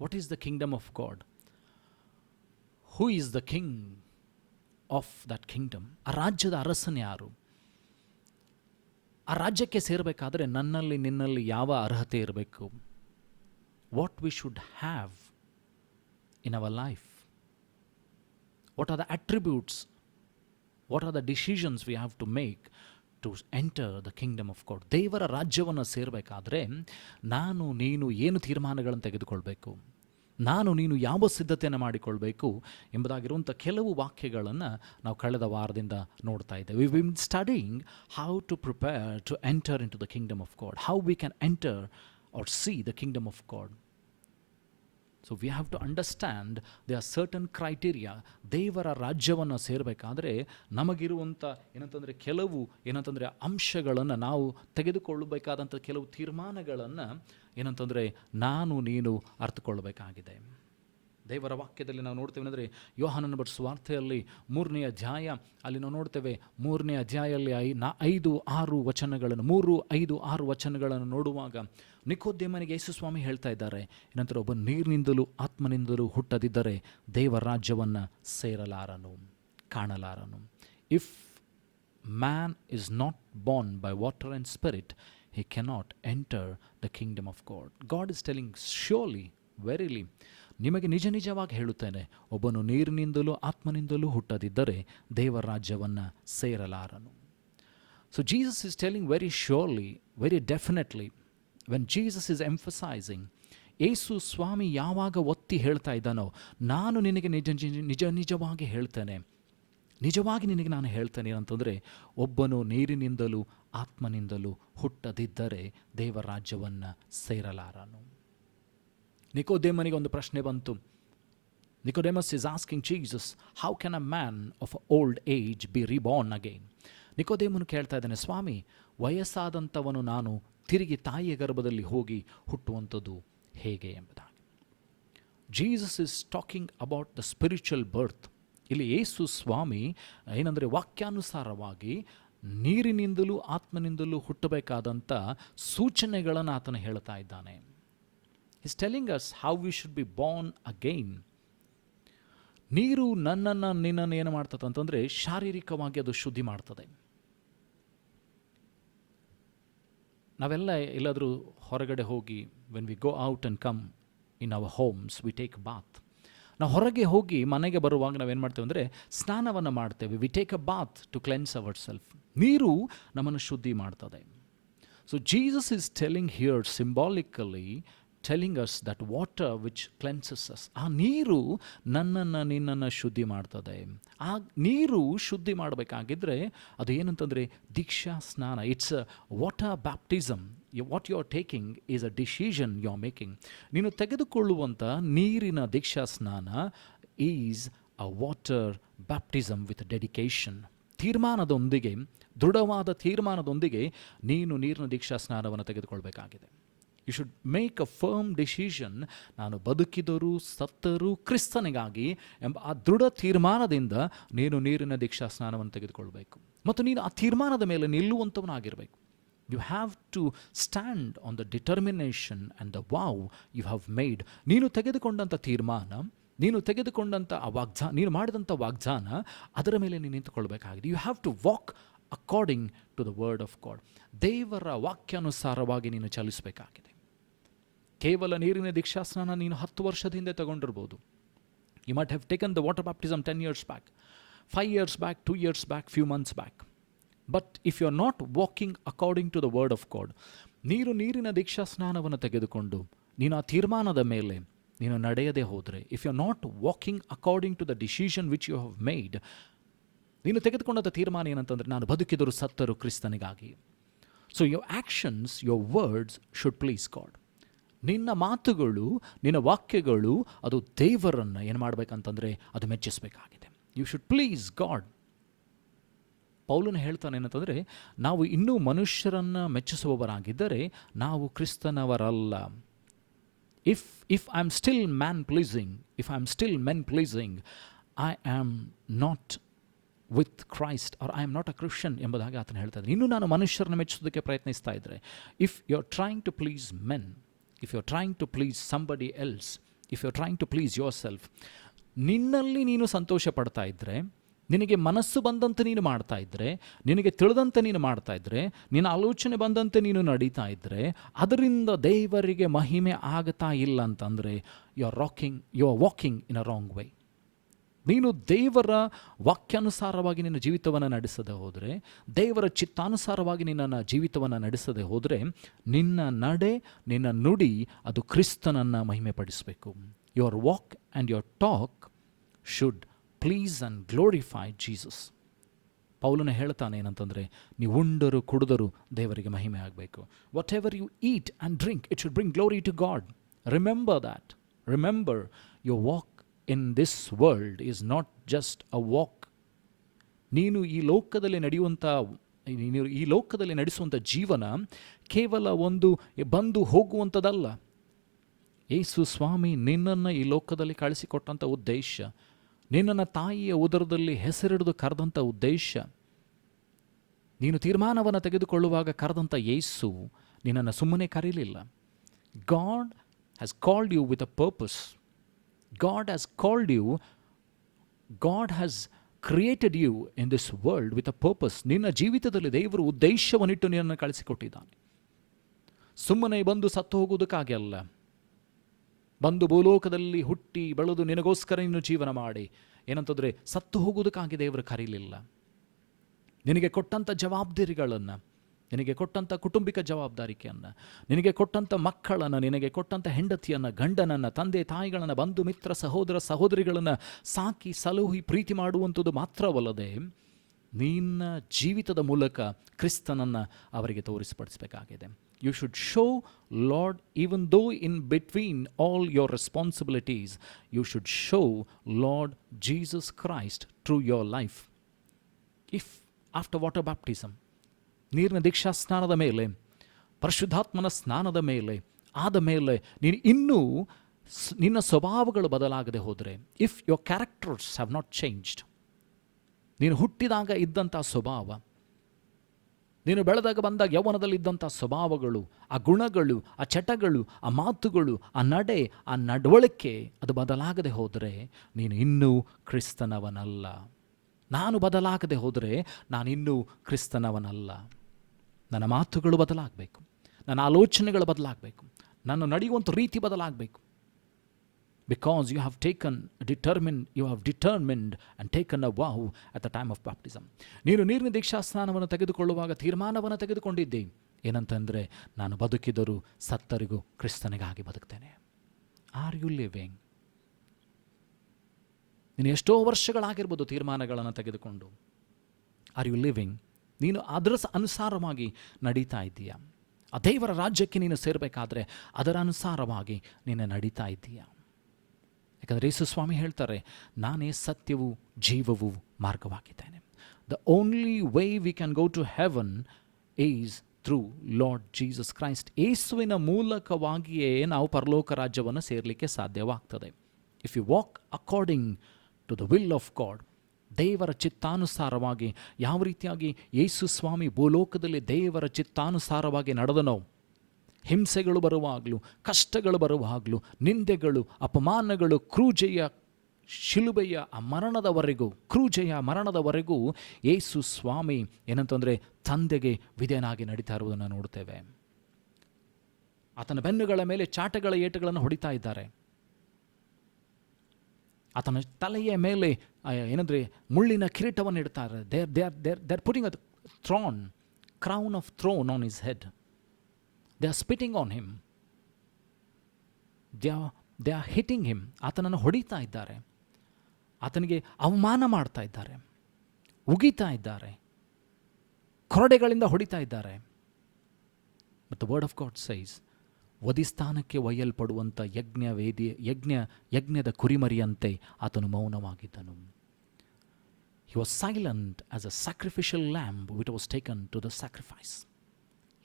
What is the kingdom of god? Who is the king of that Kingdom? ಆ ರಾಜ್ಯದ ಅರಸನು ಯಾರು? ಆ ರಾಜ್ಯಕ್ಕೆ ಸೇರಬೇಕಾದರೆ ನನ್ನಲ್ಲಿ ನಿನ್ನಲ್ಲಿ ಯಾವ ಅರ್ಹತೆ ಇರಬೇಕು? What we should have in our life? What are the attributes? What are the decisions we have to make to enter the kingdom of God? ದೇವರ ರಾಜ್ಯವನ್ನು ಸೇರಬೇಕಾದ್ರೆ ನಾನು ನೀನು ಏನು ತೀರ್ಮಾನಗಳನ್ನು ತೆಗೆದುಕೊಳ್ಬೇಕು, ನಾನು ನೀನು ಯಾವ ಸಿದ್ಧತೆಯನ್ನು ಮಾಡಿಕೊಳ್ಬೇಕು ಎಂಬುದಾಗಿರುವಂಥ ಕೆಲವು ವಾಕ್ಯಗಳನ್ನು ನಾವು ಕಳೆದ ವಾರದಿಂದ ನೋಡ್ತಾ ಇದ್ದೇವೆ. We been studying how to prepare to enter in to the kingdom of God, how we can enter or see the kingdom of God. So we have to understand there are certain criteria. ದೇವರ ರಾಜ್ಯವನ್ನು ಸೇರಬೇಕಾದ್ರೆ ನಮಗಿರುವಂಥ ಏನಂತಂದರೆ ಕೆಲವು ಏನಂತಂದರೆ ಅಂಶಗಳನ್ನು ನಾವು ತೆಗೆದುಕೊಳ್ಳಬೇಕಾದಂಥ ಕೆಲವು ತೀರ್ಮಾನಗಳನ್ನು ಏನಂತಂದರೆ ನಾನು ನೀನು ಅರ್ಥಕೊಳ್ಳಬೇಕಾಗಿದೆ. ದೇವರ ವಾಕ್ಯದಲ್ಲಿ ನಾವು ನೋಡ್ತೇವೆ ಅಂದರೆ ಯೋಹಾನನ ಬರೆದ ಸುವಾರ್ತೆಯಲ್ಲಿ 3ನೇ ಅಧ್ಯಾಯ ಅಲ್ಲಿ ನಾವು ನೋಡ್ತೇವೆ. 3ನೇ ಅಧ್ಯಾಯದಲ್ಲಿ 5-6 ವಚನಗಳನ್ನು 3-5-6 ವಚನಗಳನ್ನು ನೋಡುವಾಗ ನಿಕೋದೇಮನಿಗೆ ಯೇಸು ಸ್ವಾಮಿ ಹೇಳ್ತಾ ಇದ್ದಾರೆ, ಏನಂತಾರೆ, ಒಬ್ಬ ನೀರಿನಿಂದಲೂ ಆತ್ಮನಿಂದಲೂ ಹುಟ್ಟದಿದ್ದರೆ ದೇವರ ರಾಜ್ಯವನ್ನು ಸೇರಲಾರನು, ಕಾಣಲಾರನು. If man is not born by water and spirit, he cannot enter the kingdom of God. God is telling, surely, verily, ನಿಮಗೆ ನಿಜ ನಿಜವಾಗಿ ಹೇಳುತ್ತೇನೆ, ಒಬ್ಬನು ನೀರಿನಿಂದಲೂ ಆತ್ಮನಿಂದಲೂ ಹುಟ್ಟದಿದ್ದರೆ ದೇವರ ರಾಜ್ಯವನ್ನು ಸೇರಲಾರನು. So Jesus is telling very surely, very definitely, when Jesus is emphasizing, ಯೇಸು ಸ್ವಾಮಿ ಯಾವಾಗ ಒತ್ತಿ ಹೇಳ್ತಾ ಇದ್ದಾನೋ, ನಾನು ನಿನಗೆ ನಿಜವಾಗಿ ಹೇಳ್ತೇನೆ, ನಿಜವಾಗಿ ನಿನಗೆ ನಾನು ಹೇಳ್ತೇನೆ ಅಂತಂದರೆ, ಒಬ್ಬನು ನೀರಿನಿಂದಲೂ ಆತ್ಮನಿಂದಲೂ ಹುಟ್ಟದಿದ್ದರೆ ದೇವರ ರಾಜ್ಯವನ್ನು ಸೇರಲಾರನು. ನಿಕೋದೇಮನಿಗೆ ಒಂದು ಪ್ರಶ್ನೆ ಬಂತು. Nicodemus is asking Jesus, how can a man of old age be reborn again? ನಿಕೋದೇಮನು ಕೇಳ್ತಾ ಇದ್ದಾನೆ, ಸ್ವಾಮಿ, ವಯಸ್ಸಾದಂಥವನು ನಾನು ತಿರುಗಿ ತಾಯಿಯ ಗರ್ಭದಲ್ಲಿ ಹೋಗಿ ಹುಟ್ಟುವಂಥದ್ದು ಹೇಗೆ ಎಂಬುದಾಗಿ. Jesus is talking about the spiritual birth. ಇಲ್ಲಿ ಯೇಸು ಸ್ವಾಮಿ ಏನಂದರೆ ವಾಕ್ಯಾನುಸಾರವಾಗಿ ನೀರಿನಿಂದಲೂ ಆತ್ಮನಿಂದಲೂ ಹುಟ್ಟಬೇಕಾದಂಥ ಸೂಚನೆಗಳನ್ನು ಆತನು ಹೇಳ್ತಾ ಇದ್ದಾನೆ. He's telling us how we should be born again. ನೀರು ನಿನ್ನನ್ನು ಏನು ಮಾಡ್ತದೆ ಅಂತಂದರೆ ಶಾರೀರಿಕವಾಗಿ ಅದು ಶುದ್ಧಿ ಮಾಡ್ತದೆ. ನಾವೆಲ್ಲ ಎಲ್ಲಾದರೂ ಹೊರಗಡೆ ಹೋಗಿ, when we go out and come in our homes, we take bath. ನಾವು ಹೊರಗೆ ಹೋಗಿ ಮನೆಗೆ ಬರುವಾಗ ನಾವೇನು ಮಾಡ್ತೇವೆ ಅಂದರೆ ಸ್ನಾನವನ್ನು ಮಾಡ್ತೇವೆ. We take a bath to cleanse ourself. ನೀರು ನಮ್ಮನ್ನು ಶುದ್ಧಿ ಮಾಡ್ತದೆ. So Jesus is telling here symbolically, telling us that water which cleanses us, ಆ ನೀರು ನಿನ್ನನ್ನು ಶುದ್ಧಿ ಮಾಡ್ತದೆ. ಆ ನೀರು ಶುದ್ಧಿ ಮಾಡಬೇಕಾಗಿದ್ದರೆ ಅದು ಏನಂತಂದರೆ ದೀಕ್ಷಾ ಸ್ನಾನ. It's a water baptism. What you are taking is a decision you are making. ನೀನು ತೆಗೆದುಕೊಳ್ಳುವಂಥ ನೀರಿನ ದೀಕ್ಷಾ ಸ್ನಾನ is a water baptism with dedication. ತೀರ್ಮಾನದೊಂದಿಗೆ, ದೃಢವಾದ ತೀರ್ಮಾನದೊಂದಿಗೆ ನೀನು ನೀರಿನ ದೀಕ್ಷಾ ಸ್ನಾನವನ್ನು ತೆಗೆದುಕೊಳ್ಬೇಕಾಗಿದೆ. You should make a firm decision. ನಾನು ಬದುಕಿದರೂ ಸತ್ತರೂ ಕ್ರಿಸ್ತನಿಗಾಗಿ ಎಂಬ ಆ ದೃಢ ತೀರ್ಮಾನದಿಂದ ನೀನು ನೀರಿನ ದೀಕ್ಷಾ ಸ್ನಾನವನ್ನು ತೆಗೆದುಕೊಳ್ಬೇಕು. ಮತ್ತು ನೀನು ಆ ತೀರ್ಮಾನದ ಮೇಲೆ ನಿಲ್ಲುವಂಥವನಾಗಿರಬೇಕು. You have to stand on the determination and the vow you have made. ನೀನು ತೆಗೆದುಕೊಂಡಂಥ ತೀರ್ಮಾನ, ನೀನು ತೆಗೆದುಕೊಂಡಂಥ ಆ ನೀನು ಮಾಡಿದಂಥ ವಾಗ್ದಾನ, ಅದರ ಮೇಲೆ ನೀನು ನಿಂತುಕೊಳ್ಬೇಕಾಗಿದೆ. You have to walk according to the word of God. ದೇವರ ವಾಕ್ಯಾನುಸಾರವಾಗಿ ನೀನು ಚಲಿಸಬೇಕಾಗಿದೆ. ಕೇವಲ ನೀರಿನ ದೀಕ್ಷಾಸ್ನಾನ ನೀನು 10 ವರ್ಷದ ಹಿಂದೆ ತಗೊಂಡಿರ್ಬೋದು. You might have taken the water baptism 10 years back, 5 years back, 2 years back, few months back. But if you are not walking according to the word of God, ನೀರಿನ ದೀಕ್ಷಾಸ್ನಾನವನ್ನು ತೆಗೆದುಕೊಂಡು ನೀನು ಆ ತೀರ್ಮಾನದ ಮೇಲೆ ನೀನು ನಡೆಯದೇ ಹೋದರೆ, if you are not walking according to the decision which you have made, ನೀನು ತೆಗೆದುಕೊಂಡಂಥ ತೀರ್ಮಾನ ಏನಂತಂದರೆ ನಾನು ಬದುಕಿದರೂ ಸತ್ತರೂ ಕ್ರಿಸ್ತನಿಗಾಗಿ. So your actions, your words should please God. ನಿನ್ನ ಮಾತುಗಳು, ನಿನ್ನ ವಾಕ್ಯಗಳು ಅದು ದೇವರನ್ನು ಏನು ಮಾಡಬೇಕಂತಂದರೆ ಅದು ಮೆಚ್ಚಿಸಬೇಕಾಗಿದೆ. You should please God. ಪೌಲನು ಹೇಳ್ತಾನೆ ಏನಂತಂದರೆ, ನಾವು ಇನ್ನೂ ಮನುಷ್ಯರನ್ನು ಮೆಚ್ಚಿಸುವವರಾಗಿದ್ದರೆ ನಾವು ಕ್ರಿಸ್ತನವರಲ್ಲ. If I am still man pleasing, if I am still men pleasing, I am not with Christ or I am not a Christian ಎಂಬುದಾಗಿ ಆತನು ಹೇಳ್ತಾ ಇದ್ದಾನೆ. ಇನ್ನೂ ನಾನು ಮನುಷ್ಯರನ್ನು ಮೆಚ್ಚಿಸೋದಕ್ಕೆ ಪ್ರಯತ್ನಿಸ್ತಾ ಇದ್ದರೆ, if you are trying to please men, if you're trying to please somebody else, if you're trying to please yourself, ನಿನ್ನಲ್ಲಿ ನೀನು ಸಂತೋಷ ಪಡ್ತಾ ಇದ್ದರೆ, ನಿನಗೆ ಮನಸ್ಸು ಬಂದಂತೆ ನೀನು ಮಾಡ್ತಾ ಇದ್ದರೆ, ನಿನಗೆ ತಿಳಿದಂತೆ ನೀನು ಮಾಡ್ತಾ ಇದ್ದರೆ, ನಿನ್ನ ಆಲೋಚನೆ ಬಂದಂತೆ ನೀನು ನಡೀತಾ ಇದ್ದರೆ, ಅದರಿಂದ ದೇವರಿಗೆ ಮಹಿಮೆ ಆಗ್ತಾ ಇಲ್ಲ ಅಂತಂದರೆ you are walking in a wrong way. ನೀನು ದೇವರ ವಾಕ್ಯಾನುಸಾರವಾಗಿ ನಿನ್ನ ಜೀವಿತವನ್ನು ನಡೆಸದೆ ಹೋದರೆ, ದೇವರ ಚಿತ್ತಾನುಸಾರವಾಗಿ ನಿನ್ನ ಜೀವಿತವನ್ನು ನಡೆಸದೆ ಹೋದರೆ, ನಿನ್ನ ನಡೆ, ನಿನ್ನ ನುಡಿ ಅದು ಕ್ರಿಸ್ತನನ್ನು ಮಹಿಮೆಪಡಿಸಬೇಕು. Your walk and your talk should please and glorify Jesus. ಪೌಲನು ಹೇಳ್ತಾನೆ ಏನಂತಂದರೆ, ನೀವು ಉಂಡರು ಕುಡಿದರು ದೇವರಿಗೆ ಮಹಿಮೆ ಆಗಬೇಕು. Whatever you eat and drink, it should bring glory to God. Remember that. Remember your walk in this world is not just a walk. ನೀನು ಈ ಲೋಕದಲ್ಲಿ ನಡೆಸುವಂಥ ಜೀವನ ಕೇವಲ ಒಂದು ಬಂದು ಹೋಗುವಂಥದ್ದಲ್ಲ. ಯೇಸು ಸ್ವಾಮಿ ನಿನ್ನನ್ನು ಈ ಲೋಕದಲ್ಲಿ ಕಳಿಸಿಕೊಟ್ಟಂಥ ಉದ್ದೇಶ, ನಿನ್ನನ್ನು ತಾಯಿಯ ಉದರದಲ್ಲಿ ಹೆಸರಿಡಿದು ಕರೆದಂಥ ಉದ್ದೇಶ, ನೀನು ತೀರ್ಮಾನವನ್ನು ತೆಗೆದುಕೊಳ್ಳುವಾಗ ಕರೆದಂಥ ಯೇಸು ನಿನ್ನನ್ನು ಸುಮ್ಮನೆ ಕರೀಲಿಲ್ಲ. God has called you with a purpose. God has called you, God has created you in this world with a purpose. ನಿನ್ನ ಜೀವಿತದಲ್ಲಿ ದೇವರು ಉದ್ದೇಶವನ್ನಿಟ್ಟು ನಿನ್ನನ್ನು ಕಳಿಸಿಕೊಟ್ಟಿದ್ದಾನೆ. ಸುಮ್ಮನೆ ಬಂದು ಸತ್ತು ಹೋಗುವುದಕ್ಕಾಗಿ ಅಲ್ಲ. ಬಂದು ಭೂಲೋಕದಲ್ಲಿ ಹುಟ್ಟಿ ಬೆಳೆದು ನಿನಗೋಸ್ಕರ ನೀನು ಜೀವನ ಮಾಡಿ ಏನಂತಂದರೆ ಸತ್ತು ಹೋಗುವುದಕ್ಕಾಗಿ ದೇವರು ಕರೀಲಿಲ್ಲ. ನಿನಗೆ ಕೊಟ್ಟಂಥ ಜವಾಬ್ದಾರಿಗಳನ್ನು, ನಿನಗೆ ಕೊಟ್ಟಂಥ ಕುಟುಂಬಿಕ ಜವಾಬ್ದಾರಿಕೆಯನ್ನು, ನಿನಗೆ ಕೊಟ್ಟಂಥ ಮಕ್ಕಳನ್ನು, ನಿನಗೆ ಕೊಟ್ಟಂಥ ಹೆಂಡತಿಯನ್ನು, ಗಂಡನನ್ನು, ತಂದೆ ತಾಯಿಗಳನ್ನು, ಬಂಧು ಮಿತ್ರ ಸಹೋದರ ಸಹೋದರಿಗಳನ್ನು ಸಾಕಿ ಸಲುಹಿ ಪ್ರೀತಿ ಮಾಡುವಂಥದ್ದು ಮಾತ್ರವಲ್ಲದೆ ನಿನ್ನ ಜೀವಿತದ ಮೂಲಕ ಕ್ರಿಸ್ತನನ್ನು ಅವರಿಗೆ ತೋರಿಸಿಪಡಿಸಬೇಕಾಗಿದೆ. You should show Lord even though in between all your responsibilities you should show Lord Jesus Christ through your life. If after water baptism, ನೀರಿನ ದೀಕ್ಷಾ ಸ್ನಾನದ ಮೇಲೆ, ಪರಿಶುದ್ಧಾತ್ಮನ ಸ್ನಾನದ ಮೇಲೆ ಆದ ಮೇಲೆ ನೀನು ಇನ್ನೂ ನಿನ್ನ ಸ್ವಭಾವಗಳು ಬದಲಾಗದೆ ಹೋದರೆ, if your characters have not changed, ನೀನು ಹುಟ್ಟಿದಾಗ ಇದ್ದಂಥ ಸ್ವಭಾವ, ನೀನು ಬೆಳೆದಾಗ ಬಂದಾಗ ಯೌವನದಲ್ಲಿದ್ದಂಥ ಸ್ವಭಾವಗಳು, ಆ ಗುಣಗಳು, ಆ ಚಟಗಳು, ಆ ಮಾತುಗಳು, ಆ ನಡೆ, ಆ ನಡವಳಿಕೆ ಅದು ಬದಲಾಗದೆ ಹೋದರೆ ನೀನು ಇನ್ನೂ ಕ್ರಿಸ್ತನವನಲ್ಲ. ನಾನು ಬದಲಾಗದೆ ಹೋದರೆ ನಾನಿನ್ನೂ ಕ್ರಿಸ್ತನವನಲ್ಲ. ನನ್ನ ಮಾತುಗಳು ಬದಲಾಗಬೇಕು, ನನ್ನ ಆಲೋಚನೆಗಳು ಬದಲಾಗಬೇಕು, ನಾನು ನಡೆಯುವಂಥ ರೀತಿ ಬದಲಾಗಬೇಕು. Because you have determined and taken a vow at the time of baptism. ನೀನು ನೀರಿನ ದೀಕ್ಷಾ ಸ್ನಾನವನ್ನು ತೆಗೆದುಕೊಳ್ಳುವಾಗ ತೀರ್ಮಾನವನ್ನು ತೆಗೆದುಕೊಂಡಿದ್ದೆ. ಏನಂತಂದರೆ, ನಾನು ಬದುಕಿದರೂ ಸತ್ತರಿಗೂ ಕ್ರಿಸ್ತನಿಗಾಗಿ ಬದುಕ್ತೇನೆ. Are you living? ನೀನು ಎಷ್ಟೋ ವರ್ಷಗಳಾಗಿರ್ಬೋದು ತೀರ್ಮಾನಗಳನ್ನು ತೆಗೆದುಕೊಂಡು. Are you living? ನೀನು ಅದರ ಅನುಸಾರವಾಗಿ ನಡೀತಾ ಇದ್ದೀಯಾ? ಆ ದೇವರ ರಾಜ್ಯಕ್ಕೆ ನೀನು ಸೇರಬೇಕಾದ್ರೆ ಅದರ ಅನುಸಾರವಾಗಿ ನೀನು ನಡೀತಾ ಇದ್ದೀಯಾ? ಯಾಕಂದರೆ ಯೇಸು ಸ್ವಾಮಿ ಹೇಳ್ತಾರೆ, ನಾನೇ ಸತ್ಯವೂ ಜೀವವೂ ಮಾರ್ಗವಾಗಿದ್ದೇನೆ. The only way we can go to heaven is through Lord Jesus Christ. ಯೇಸುವಿನ ಮೂಲಕವಾಗಿಯೇ ನಾವು ಪರಲೋಕ ರಾಜ್ಯವನ್ನು ಸೇರಲಿಕ್ಕೆ ಸಾಧ್ಯವಾಗ್ತದೆ. If you walk according to the will of God, ದೇವರ ಚಿತ್ತಾನುಸಾರವಾಗಿ ಯಾವ ರೀತಿಯಾಗಿ ಯೇಸು ಸ್ವಾಮಿ ಭೂಲೋಕದಲ್ಲಿ ದೇವರ ಚಿತ್ತಾನುಸಾರವಾಗಿ ನಡೆದನೋ, ಹಿಂಸೆಗಳು ಬರುವಾಗಲೂ, ಕಷ್ಟಗಳು ಬರುವಾಗಲೂ, ನಿಂದೆಗಳು, ಅಪಮಾನಗಳು, ಕ್ರೂಜೆಯ ಶಿಲುಬೆಯ ಮರಣದವರೆಗೂ, ಕ್ರೂಜೆಯ ಮರಣದವರೆಗೂ ಯೇಸು ಸ್ವಾಮಿ ಏನಂತಂದರೆ ತಂದೆಗೆ ವಿಧೇಯನಾಗಿ ನಡೀತಾ ಇರುವುದನ್ನು ನೋಡ್ತೇವೆ. ಆತನ ಬೆನ್ನುಗಳ ಮೇಲೆ ಚಾಟಗಳ ಏಟುಗಳನ್ನು ಹೊಡಿತಾ ಇದ್ದಾರೆ. ಆತನ ತಲೆಯ ಮೇಲೆ ಏನಂದರೆ ಮುಳ್ಳಿನ ಕಿರೀಟವನ್ನು ಇಡ್ತಾರೆ. They're putting a crown of throne on his head. They are spitting on him. They are hitting him. ಆತನನ್ನು ಹೊಡಿತಾ ಇದ್ದಾರೆ, ಆತನಿಗೆ ಅವಮಾನ ಮಾಡ್ತಾ ಇದ್ದಾರೆ, ಉಗಿತಾ ಇದ್ದಾರೆ, ಕೊರಡೆಗಳಿಂದ ಹೊಡಿತಾ ಇದ್ದಾರೆ. But the word of God says, ವಧಿಸ್ಥಾನಕ್ಕೆ ಒಯ್ಯಲ್ಪಡುವಂಥ ಯಜ್ಞದ ಕುರಿಮರಿಯಂತೆ ಆತನು ಮೌನವಾಗಿದ್ದನು. He was silent as a sacrificial lamb which was taken to the sacrifice.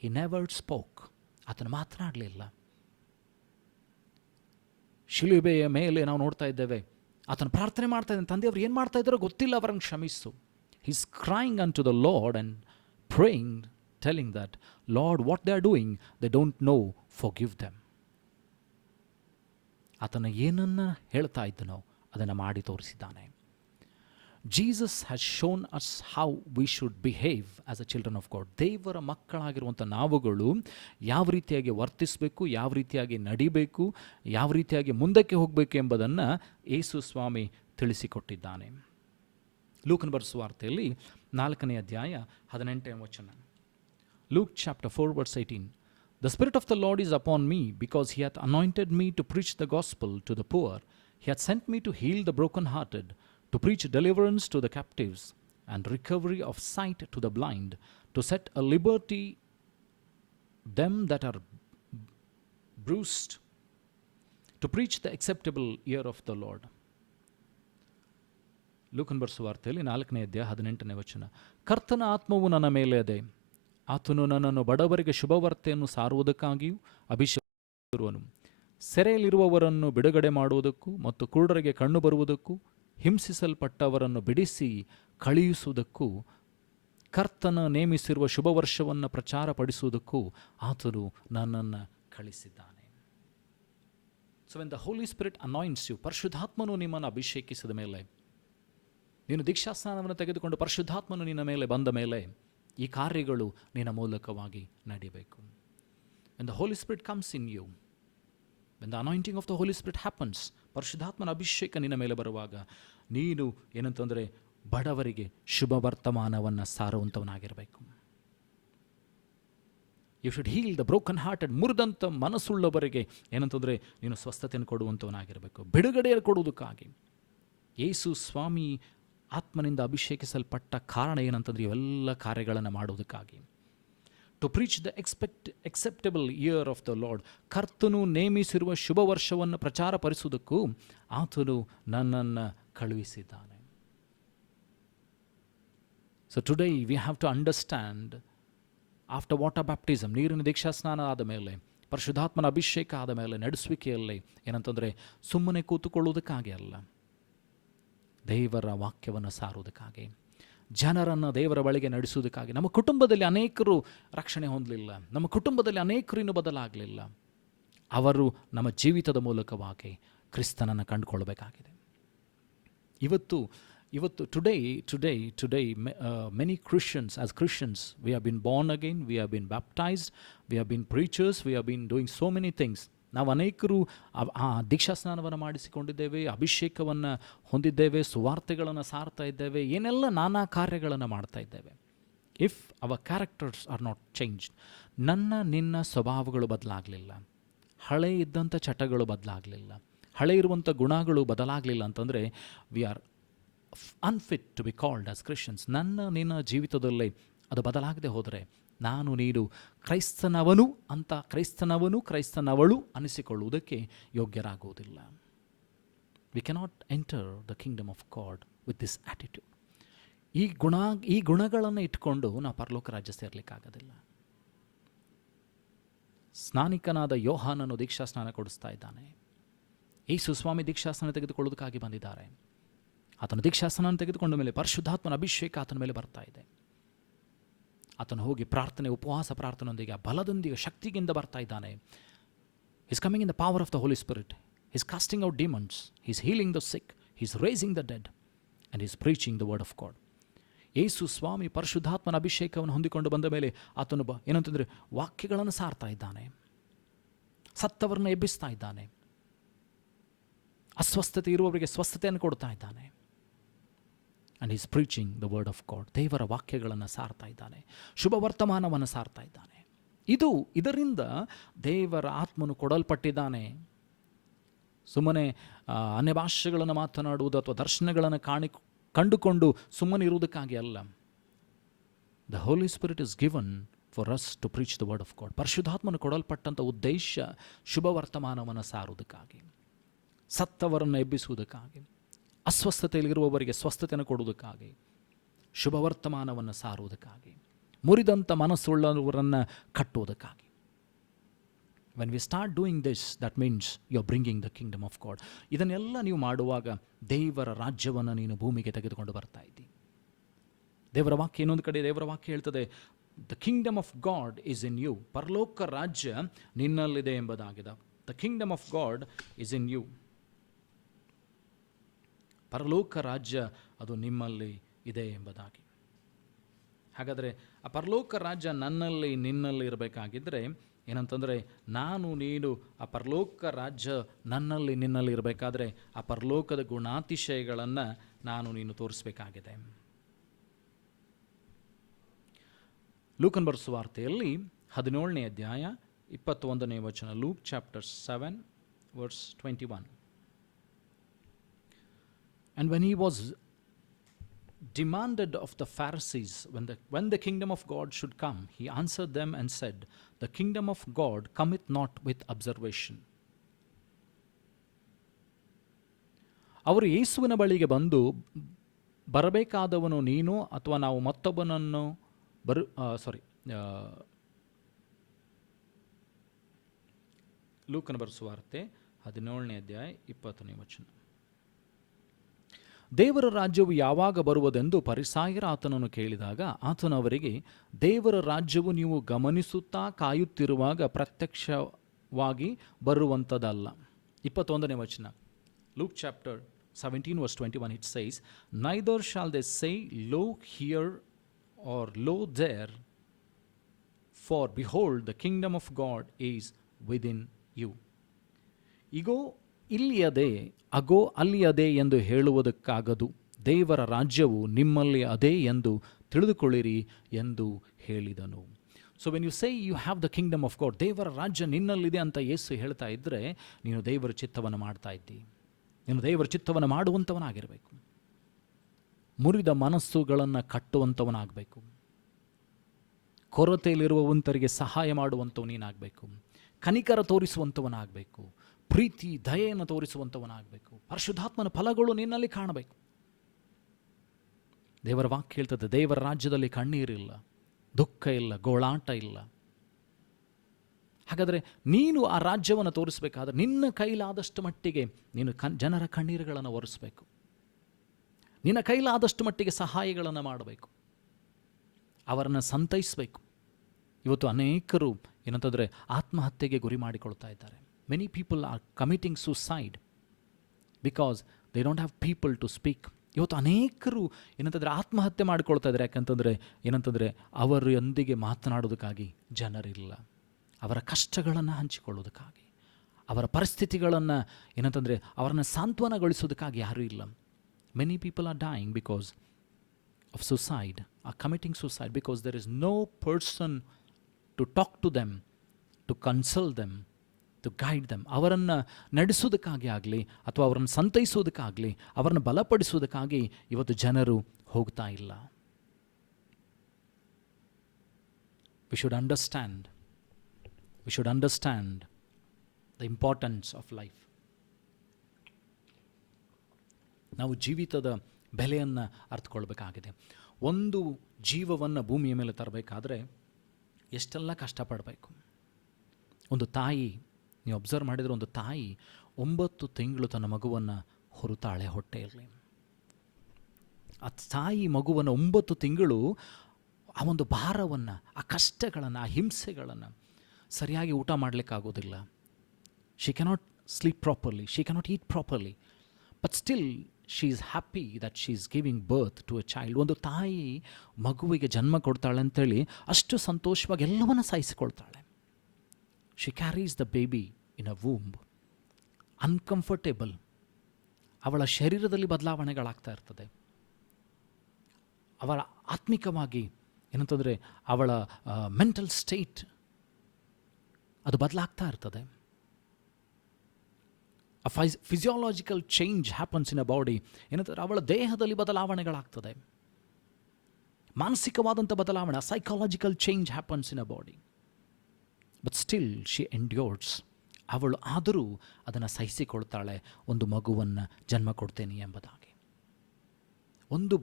He never spoke. ಆತನು ಮಾತನಾಡಲಿಲ್ಲ. ಶಿಲುಬೆಯ ಮೇಲೆ ನಾವು ನೋಡ್ತಾ ಇದ್ದೇವೆ, ಆತನು ಪ್ರಾರ್ಥನೆ ಮಾಡ್ತಾ ಇದ್ದಾನೆ. ತಂದೆಯವರು ಏನು ಮಾಡ್ತಾ ಇದ್ದಾರೋ ಗೊತ್ತಿಲ್ಲ, ಅವರನ್ನು ಕ್ಷಮಿಸು. He is crying unto the Lord and praying, telling that, Lord, what they are doing, they don't know, forgive them. ಆತನ ಏನನ್ನು ಹೇಳ್ತಾ ಇದ್ದನೋ ಅದನ್ನು ಮಾಡಿ ತೋರಿಸಿದ್ದಾನೆ. Jesus has shown us how we should behave as a children of God. ದೇವರ ಮಕ್ಕಳಾಗಿರುವಂಥ ನಾವುಗಳು ಯಾವ ರೀತಿಯಾಗಿ ವರ್ತಿಸಬೇಕು, ಯಾವ ರೀತಿಯಾಗಿ ನಡಿಬೇಕು, ಯಾವ ರೀತಿಯಾಗಿ ಮುಂದಕ್ಕೆ ಹೋಗಬೇಕು ಎಂಬುದನ್ನು ಯೇಸು ಸ್ವಾಮಿ ತಿಳಿಸಿಕೊಟ್ಟಿದ್ದಾನೆ. ಲೂಕನ ಬರೆಸುವ ವಾರ್ತೆಯಲ್ಲಿ 4ನೇ ಅಧ್ಯಾಯ 18ನೇ ವಚನ. Luke chapter 4 verse 18. The Spirit of the Lord is upon me, because He hath anointed me to preach the gospel to the poor. He hath sent me to heal the brokenhearted, to preach deliverance to the captives, and recovery of sight to the blind, to set at liberty them that are bruised, to preach the acceptable year of the Lord. ಲೂಕನ ಬರೆಸುವ ವಾರ್ತೆಯಲ್ಲಿ 4ನೇ ಅಧ್ಯಾಯ 18ನೇ ವಚನ. ಕರ್ತನ ಆತ್ಮವು ನನ್ನ ಮೇಲೆ ಇದೆ, ಆತನು ನನ್ನನ್ನು ಬಡವರಿಗೆ ಶುಭವಾರ್ತೆಯನ್ನು ಸಾರುವುದಕ್ಕಾಗಿಯೂ ಅಭಿಷೇಕಿಸಿರುವನು, ಸೆರೆಯಲ್ಲಿರುವವರನ್ನು ಬಿಡುಗಡೆ ಮಾಡುವುದಕ್ಕೂ ಮತ್ತು ಕುರುಡರಿಗೆ ಕಣ್ಣು ಬರುವುದಕ್ಕೂ, ಹಿಂಸಿಸಲ್ಪಟ್ಟವರನ್ನು ಬಿಡಿಸಿ ಕಳುಹಿಸುವುದಕ್ಕೂ, ಕರ್ತನ ನೇಮಿಸಿರುವ ಶುಭ ವರ್ಷವನ್ನು ಪ್ರಚಾರಪಡಿಸುವುದಕ್ಕೂ ಆತನು ನನ್ನನ್ನು ಕಳಿಸಿದ್ದಾನೆ. So when the Holy Spirit anoints you, ಪರಿಶುದ್ಧಾತ್ಮನು ನಿಮ್ಮನ್ನು ಅಭಿಷೇಕಿಸಿದ ಮೇಲೆ ನೀನು ದೀಕ್ಷಾಸ್ನಾನವನ್ನು ತೆಗೆದುಕೊಂಡು ಪರಿಶುದ್ಧಾತ್ಮನು ನಿನ್ನ ಮೇಲೆ ಬಂದ ಮೇಲೆ ಈ ಕಾರ್ಯಗಳು ನಿನ್ನ ಮೂಲಕವಾಗಿ ನಡೀಬೇಕು. When the Holy Spirit comes in you, when the anointing of the Holy Spirit happens, ಪರಿಶುದ್ಧಾತ್ಮನ ಅಭಿಷೇಕ ನಿನ್ನ ಮೇಲೆ ಬರುವಾಗ ನೀನು ಏನಂತಂದರೆ ಬಡವರಿಗೆ ಶುಭ ವರ್ತಮಾನವನ್ನು ಸಾರುವಂಥವನಾಗಿರಬೇಕು. You should heal the broken hearted, ಮುರಿದಂಥ ಮನಸ್ಸುಳ್ಳವರಿಗೆ ಏನಂತಂದರೆ ನೀನು ಸ್ವಸ್ಥತೆಯನ್ನು ಕೊಡುವಂಥವನಾಗಿರಬೇಕು, ಬಿಡುಗಡೆಯನ್ನು ಕೊಡುವುದಕ್ಕಾಗಿ. ಯೇಸು ಸ್ವಾಮಿ ಆತ್ಮನಿಂದ ಅಭಿಷೇಕಿಸಲ್ಪಟ್ಟ ಕಾರಣ ಏನಂತಂದರೆ ಇವೆಲ್ಲ ಕಾರ್ಯಗಳನ್ನು ಮಾಡುವುದಕ್ಕಾಗಿ. To preach the acceptable year of the Lord, ಕರ್ತನು ನೇಮಿಸಿರುವ ಶುಭ ವರ್ಷವನ್ನು ಪ್ರಚಾರಪಡಿಸುವುದಕ್ಕೂ ಆತನು ನನ್ನನ್ನು ಕಳುಹಿಸಿದ್ದಾನೆ. So today we have to understand, after water baptism, ನೀರಿನ ದೀಕ್ಷಾಸ್ನಾನ ಆದ ಮೇಲೆ, ಪರಿಶುದ್ಧಾತ್ಮನ ಅಭಿಷೇಕ ಆದ ಮೇಲೆ ನಡೆಸುವಿಕೆಯಲ್ಲಿ ಏನಂತಂದರೆ ಸುಮ್ಮನೆ ಕೂತುಕೊಳ್ಳುವುದಕ್ಕಾಗಿ ಅಲ್ಲ, ದೇವರ ವಾಕ್ಯವನ್ನು ಸಾರುವುದಕ್ಕಾಗಿ, ಜನರನ್ನು ದೇವರ ಬಳಿಗೆ ನಡೆಸುವುದಕ್ಕಾಗಿ. ನಮ್ಮ ಕುಟುಂಬದಲ್ಲಿ ಅನೇಕರು ರಕ್ಷಣೆ ಹೊಂದಲಿಲ್ಲ, ನಮ್ಮ ಕುಟುಂಬದಲ್ಲಿ ಅನೇಕರು ಇನ್ನೂ ಬದಲಾಗಲಿಲ್ಲ. ಅವರು ನಮ್ಮ ಜೀವಿತದ ಮೂಲಕವಾಗಿ ಕ್ರಿಸ್ತನನ್ನು ಕಂಡುಕೊಳ್ಬೇಕಾಗಿದೆ. ಇವತ್ತು today many Christians, as Christians, we have been born again, we have been baptized, we have been preachers, we have been doing so many things. ನಾವು ಅನೇಕರು ದೀಕ್ಷಾಸ್ನಾನವನ್ನು ಮಾಡಿಸಿಕೊಂಡಿದ್ದೇವೆ, ಅಭಿಷೇಕವನ್ನು ಹೊಂದಿದ್ದೇವೆ, ಸುವಾರ್ತೆಗಳನ್ನು ಸಾರ್ತಾ ಇದ್ದೇವೆ, ಏನೆಲ್ಲ ನಾನಾ ಕಾರ್ಯಗಳನ್ನು ಮಾಡ್ತಾ ಇದ್ದೇವೆ. If our characters are not changed, ನಿನ್ನ ಸ್ವಭಾವಗಳು ಬದಲಾಗಲಿಲ್ಲ, ಹಳೆ ಇದ್ದಂಥ ಚಟಗಳು ಬದಲಾಗಲಿಲ್ಲ, ಹಳೆ ಇರುವಂಥ ಗುಣಗಳು ಬದಲಾಗಲಿಲ್ಲ ಅಂತಂದರೆ we are unfit to be called as Christians. ನಿನ್ನ ಜೀವಿತದಲ್ಲಿ ಅದು ಬದಲಾಗದೆ ಹೋದರೆ ನೀನು ಕ್ರೈಸ್ತನವಳು ಅನಿಸಿಕೊಳ್ಳುವುದಕ್ಕೆ ಯೋಗ್ಯರಾಗುವುದಿಲ್ಲ. We cannot enter the kingdom of God with this attitude. ಈ ಗುಣಗಳನ್ನು ಇಟ್ಕೊಂಡು ನಾವು ಪರಲೋಕ ರಾಜ್ಯ ಸೇರಲಿಕ್ಕಾಗೋದಿಲ್ಲ. ಸ್ನಾನಿಕನಾದ ಯೋಹಾನನು ದೀಕ್ಷಾಸ್ನಾನ ಕೊಡಿಸ್ತಾ ಇದ್ದಾನೆ. ಯೇಸು ಸ್ವಾಮಿ ದೀಕ್ಷಾಸ್ನಾನ ತೆಗೆದುಕೊಳ್ಳುವುದಕ್ಕಾಗಿ ಬಂದಿದ್ದಾರೆ. ಆತನ ದೀಕ್ಷಾಸ್ನಾನ ತೆಗೆದುಕೊಂಡ ಮೇಲೆ ಪರಿಶುದ್ಧಾತ್ಮನ ಅಭಿಷೇಕ ಆತನ ಮೇಲೆ ಬರ್ತಾ ಇದೆ. ಆತನು ಹೋಗಿ ಪ್ರಾರ್ಥನೆ, ಉಪವಾಸ ಪ್ರಾರ್ಥನೆಯೊಂದಿಗೆ, ಬಲದೊಂದಿಗೆ, ಶಕ್ತಿಯಿಂದ ಬರ್ತಾ ಇದ್ದಾನೆ. Is coming in the power of the Holy Spirit. Is casting out demons, is healing the sick, is raising the dead and is preaching the word of God. Yesu ಸ್ವಾಮಿ ಪರಿಶುದ್ಧಾತ್ಮನ ಅಭಿಷೇಕವನ್ನು ಹೊಂದಿಕೊಂಡು ಬಂದ ಮೇಲೆ ಆತನು ಏನಂತಂದರೆ ವಾಕ್ಯಗಳನ್ನು ಸಾರ್ತಾ ಇದ್ದಾನೆ, ಸತ್ತವರನ್ನು ಎಬ್ಬಿಸ್ತಾ ಇದ್ದಾನೆ, ಅಸ್ವಸ್ಥತೆ ಇರುವವರಿಗೆ ಸ್ವಸ್ಥತೆಯನ್ನು ಕೊಡ್ತಾ ಇದ್ದಾನೆ. And is preaching the word of God. ದೇವರ ವಾಕ್ಯಗಳನ್ನು ಸಾರ್ತಾ ಇದ್ದಾನೆ, ಶುಭ ವರ್ತಮಾನವನ್ನು ಸಾರ್ತಾ ಇದ್ದಾನೆ. ಇದರಿಂದ ದೇವರ ಆತ್ಮನು ಕೊಡಲ್ಪಟ್ಟಿದ್ದಾನೆ. ಸುಮ್ಮನೆ ಅನ್ಯ ಭಾಷೆಗಳನ್ನು ಮಾತನಾಡುವುದು ಅಥವಾ ದರ್ಶನಗಳನ್ನು ಕಂಡುಕೊಂಡು ಸುಮ್ಮನೆ ಇರುವುದಕ್ಕಾಗಿ ಅಲ್ಲ. The Holy Spirit is given for us to preach the word of God. ಪರಿಶುದ್ಧಾತ್ಮನು ಕೊಡಲ್ಪಟ್ಟಂಥ ಉದ್ದೇಶ ಶುಭ ವರ್ತಮಾನವನ್ನು ಸಾರುವುದಕ್ಕಾಗಿ, ಸತ್ತವರನ್ನು ಎಬ್ಬಿಸುವುದಕ್ಕಾಗಿ, ಅಸ್ವಸ್ಥತೆಯಲ್ಲಿರುವವರಿಗೆ ಸ್ವಸ್ಥತೆಯನ್ನು ಕೊಡುವುದಕ್ಕಾಗಿ, ಶುಭ ವರ್ತಮಾನವನ್ನು ಸಾರುವುದಕ್ಕಾಗಿ, ಮುರಿದಂಥ ಮನಸ್ಸುಳ್ಳವರನ್ನು ಕಟ್ಟುವುದಕ್ಕಾಗಿ. When we start doing this, that means you are bringing the kingdom of God. ಇದನ್ನೆಲ್ಲ ನೀವು ಮಾಡುವಾಗ ದೇವರ ರಾಜ್ಯವನ್ನು ನೀನು ಭೂಮಿಗೆ ತೆಗೆದುಕೊಂಡು ಬರ್ತಾ ಇದ್ದಿ. ದೇವರ ವಾಕ್ಯ ಇನ್ನೊಂದು ಕಡೆ ದೇವರ ವಾಕ್ಯ ಹೇಳ್ತದೆ, the kingdom of God is in you. ಪರಲೋಕ ರಾಜ್ಯ ನಿನ್ನಲ್ಲಿದೆ ಎಂಬುದಾಗಿದೆ. The kingdom of God is in you. ಪರಲೋಕ ರಾಜ್ಯ ಅದು ನಿಮ್ಮಲ್ಲಿ ಇದೆ ಎಂಬುದಾಗಿ. ಹಾಗಾದರೆ ಆ ಪರಲೋಕ ರಾಜ್ಯ ನಿನ್ನಲ್ಲಿ ಇರಬೇಕಾಗಿದ್ದರೆ ಏನಂತಂದರೆ ನೀನು ಆ ಪರಲೋಕ ರಾಜ್ಯ ನಿನ್ನಲ್ಲಿ ಇರಬೇಕಾದ್ರೆ ಆ ಪರಲೋಕದ ಗುಣಾತಿಶಯಗಳನ್ನು ನೀನು ತೋರಿಸಬೇಕಾಗಿದೆ. ಲೂಕನ ಬರೆದ ಸುವಾರ್ತೆಯಲ್ಲಿ 17ನೇ ಅಧ್ಯಾಯ 21ನೇ ವಚನ. Luke chapter 7 verse 21. And when he was demanded of the Pharisees when the kingdom of God should come, he answered them and said, the kingdom of God cometh not with observation. ಅವರು ಯೇಸುವಿನ ಬಳಿಗೆ ಬಂದು, ಬರಬೇಕಾದವನು ನೀನು ಅಥವಾ ನಾವು ಮತ್ತೊಬ್ಬನನ್ನು ಲೂಕನ ಬರೆದ ಸುವಾರ್ತೆ 17ನೇ ಅಧ್ಯಾಯ 20ನೇ ವಚನ. ದೇವರ ರಾಜ್ಯವು ಯಾವಾಗ ಬರುವುದೆಂದು ಫರಿಸಾಯರು ಆತನನ್ನು ಕೇಳಿದಾಗ ಆತನು ಅವರಿಗೆ, ದೇವರ ರಾಜ್ಯವು ನೀವು ಗಮನಿಸುತ್ತಾ ಕಾಯುತ್ತಿರುವಾಗ ಪ್ರತ್ಯಕ್ಷವಾಗಿ ಬರುವಂಥದ್ದಲ್ಲ. 21ನೇ ವಚನ. Luke chapter 17 verse 21, it says, neither shall they say, lo here or lo there, for behold, the kingdom of God is within you. ಇಗೋ ಇಲ್ಲಿಯದೆ, ಅಗೋ ಅಲ್ಲಿಯದೆ ಎಂದು ಹೇಳುವುದಕ್ಕಾಗದು. ದೇವರ ರಾಜ್ಯವು ನಿಮ್ಮಲ್ಲಿ ಅದೇ ಎಂದು ತಿಳಿದುಕೊಳ್ಳಿರಿ ಎಂದು ಹೇಳಿದನು. So when you say you have the kingdom of God, ದೇವರ ರಾಜ್ಯ ನಿನ್ನಲ್ಲಿದೆ ಅಂತ ಯೇಸು ಹೇಳ್ತಾ ಇದ್ದರೆ, ನೀನು ದೇವರ ಚಿತ್ತವನ್ನು ಮಾಡ್ತಾ ಇದ್ದಿ. ನೀನು ದೇವರ ಚಿತ್ತವನ್ನು ಮಾಡುವಂಥವನಾಗಿರಬೇಕು. ಮುರಿದ ಮನಸ್ಸುಗಳನ್ನು ಕಟ್ಟುವಂಥವನಾಗಬೇಕು. ಕೊರತೆಯಲ್ಲಿರುವವಂತರಿಗೆ ಸಹಾಯ ಮಾಡುವಂಥವು ನೀನಾಗಬೇಕು. ಕನಿಕರ ತೋರಿಸುವಂಥವನಾಗಬೇಕು. ಪ್ರೀತಿ ದಯೆಯನ್ನು ತೋರಿಸುವಂಥವನಾಗಬೇಕು. ಪರಿಶುದ್ಧಾತ್ಮನ ಫಲಗಳು ನಿನ್ನಲ್ಲಿ ಕಾಣಬೇಕು. ದೇವರ ವಾಕ್ಯ ಹೇಳ್ತದೆ, ದೇವರ ರಾಜ್ಯದಲ್ಲಿ ಕಣ್ಣೀರಿಲ್ಲ, ದುಃಖ ಇಲ್ಲ, ಗೋಳಾಟ ಇಲ್ಲ. ಹಾಗಾದರೆ ನೀನು ಆ ರಾಜ್ಯವನ್ನು ತೋರಿಸಬೇಕಾದ್ರೆ ನಿನ್ನ ಕೈಲಾದಷ್ಟು ಮಟ್ಟಿಗೆ ನೀನು ಜನರ ಕಣ್ಣೀರುಗಳನ್ನು ಒರೆಸಬೇಕು. ನಿನ್ನ ಕೈಲಾದಷ್ಟು ಮಟ್ಟಿಗೆ ಸಹಾಯಗಳನ್ನು ಮಾಡಬೇಕು. ಅವರನ್ನು ಸಂತೈಸಬೇಕು. ಇವತ್ತು ಅನೇಕರು ಏನಂತಂದರೆ ಆತ್ಮಹತ್ಯೆಗೆ ಗುರಿ ಮಾಡಿಕೊಳ್ತಾ ಇದ್ದಾರೆ. Many people are committing suicide because they don't have people to speak. ಇವತ್ತು ಅನೇಕರು ಏನಂತಂದರೆ ಆತ್ಮಹತ್ಯೆ ಮಾಡಿಕೊಳ್ತಾ ಇದ್ದಾರೆ. ಏನಂತಂದರೆ ಅವರೊಂದಿಗೆ ಮಾತನಾಡೋದಕ್ಕಾಗಿ ಜನರಿಲ್ಲ. ಅವರ ಕಷ್ಟಗಳನ್ನು ಹಂಚಿಕೊಳ್ಳೋದಕ್ಕಾಗಿ, ಅವರ ಪರಿಸ್ಥಿತಿಗಳನ್ನು ಏನಂತಂದರೆ ಅವರನ್ನು ಸಾಂತ್ವನಗೊಳಿಸೋದಕ್ಕಾಗಿ ಯಾರೂ ಇಲ್ಲ. Many people are dying because of suicide, are committing suicide because there is no person to talk to them, to counsel them, to guide them. ಅವರನ್ನು ನಡೆಸೋದಕ್ಕಾಗಿ ಆಗಲಿ ಅಥವಾ ಅವರನ್ನು ಸಂತೈಸೋದಕ್ಕಾಗಲಿ, ಅವರನ್ನು ಬಲಪಡಿಸೋದಕ್ಕಾಗಿ ಇವತ್ತು ಜನರು ಹೋಗ್ತಾ ಇಲ್ಲ. We should understand the importance of life. ನಾವು ಜೀವಿತದ ಬೆಲೆಯನ್ನು ಅರ್ಥಕೊಳ್ಬೇಕಾಗಿದೆ. ಒಂದು ಜೀವವನ್ನು ಭೂಮಿಯ ಮೇಲೆ ತರಬೇಕಾದ್ರೆ ಎಷ್ಟೆಲ್ಲ ಕಷ್ಟಪಡಬೇಕು. ಒಂದು ತಾಯಿ, ನೀವು ಅಬ್ಸರ್ವ್ ಮಾಡಿದರೆ, ಒಂದು ತಾಯಿ 9 ತಿಂಗಳು ತನ್ನ ಮಗುವನ್ನು ಹೊರುತ್ತಾಳೆ ಹೊಟ್ಟೆಯಲ್ಲಿ. ಆ ತಾಯಿ ಮಗುವನ್ನು 9 ತಿಂಗಳು ಆ ಒಂದು ಭಾರವನ್ನು, ಆ ಕಷ್ಟಗಳನ್ನು, ಆ ಹಿಂಸೆಗಳನ್ನು ಸರಿಯಾಗಿ ಊಟ ಮಾಡಲಿಕ್ಕಾಗೋದಿಲ್ಲ. She cannot sleep properly, she cannot eat properly, but still she is happy that she is giving birth to a child. ಒಂದು ತಾಯಿ ಮಗುವಿಗೆ ಜನ್ಮ ಕೊಡ್ತಾಳೆ ಅಂತೇಳಿ ಅಷ್ಟು ಸಂತೋಷವಾಗಿ ಎಲ್ಲವನ್ನ ಸಹಿಸಿಕೊಳ್ತಾಳೆ. She carries the baby in a womb, uncomfortable. ಅವಳ ಶರೀರದಲ್ಲಿ ಬದಲಾವಣೆಗಳಾಗ್ತಾ ಇರ್ತದೆ. ಅವಳ ಆತ್ಮಿಕವಾಗಿ ಏನಂತಂದರೆ ಅವಳ ಮೆಂಟಲ್ ಸ್ಟೇಟ್ ಅದು ಬದಲಾಗ್ತಾ ಇರ್ತದೆ. A physiological change happens in a body. ಏನಂತಂದರೆ ಅವಳ ದೇಹದಲ್ಲಿ ಬದಲಾವಣೆಗಳಾಗ್ತದೆ. ಮಾನಸಿಕವಾದಂಥ ಬದಲಾವಣೆ, psychological change happens in a body. But still she endures. ಅವಳು ಆದರೂ ಅದನ್ನು ಸಹಿಸಿಕೊಳ್ತಾಳೆ, ಒಂದು ಮಗುವನ್ನು ಜನ್ಮ ಕೊಡ್ತೇನೆ ಎಂಬುದಾಗಿ. ಒಂದು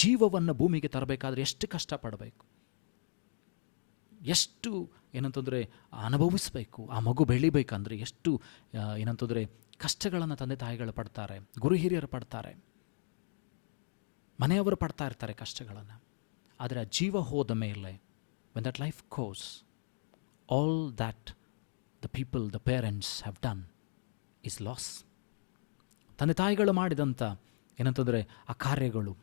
ಜೀವವನ್ನು ಭೂಮಿಗೆ ತರಬೇಕಾದ್ರೆ ಎಷ್ಟು ಕಷ್ಟಪಡಬೇಕು, ಎಷ್ಟು ಏನಂತಂದರೆ ಅನುಭವಿಸಬೇಕು. ಆ ಮಗು ಬೆಳಿಬೇಕಂದ್ರೆ ಎಷ್ಟು ಏನಂತಂದರೆ ಕಷ್ಟಗಳನ್ನು ತಂದೆ ತಾಯಿಗಳು ಪಡ್ತಾರೆ, ಗುರು ಹಿರಿಯರು ಪಡ್ತಾರೆ, ಮನೆಯವರು ಪಡ್ತಾ ಇರ್ತಾರೆ ಕಷ್ಟಗಳನ್ನು. ಆದರೆ ಆ ಜೀವ ಹೋದ ಮೇಲೆ, when that life goes, all that the people, the parents have done is loss. ತಂದೆ ತಾಯಿಗಳು ಮಾಡಿದಂಥ ಏನಂತಂದರೆ ಆ ಕಾರ್ಯಗಳು,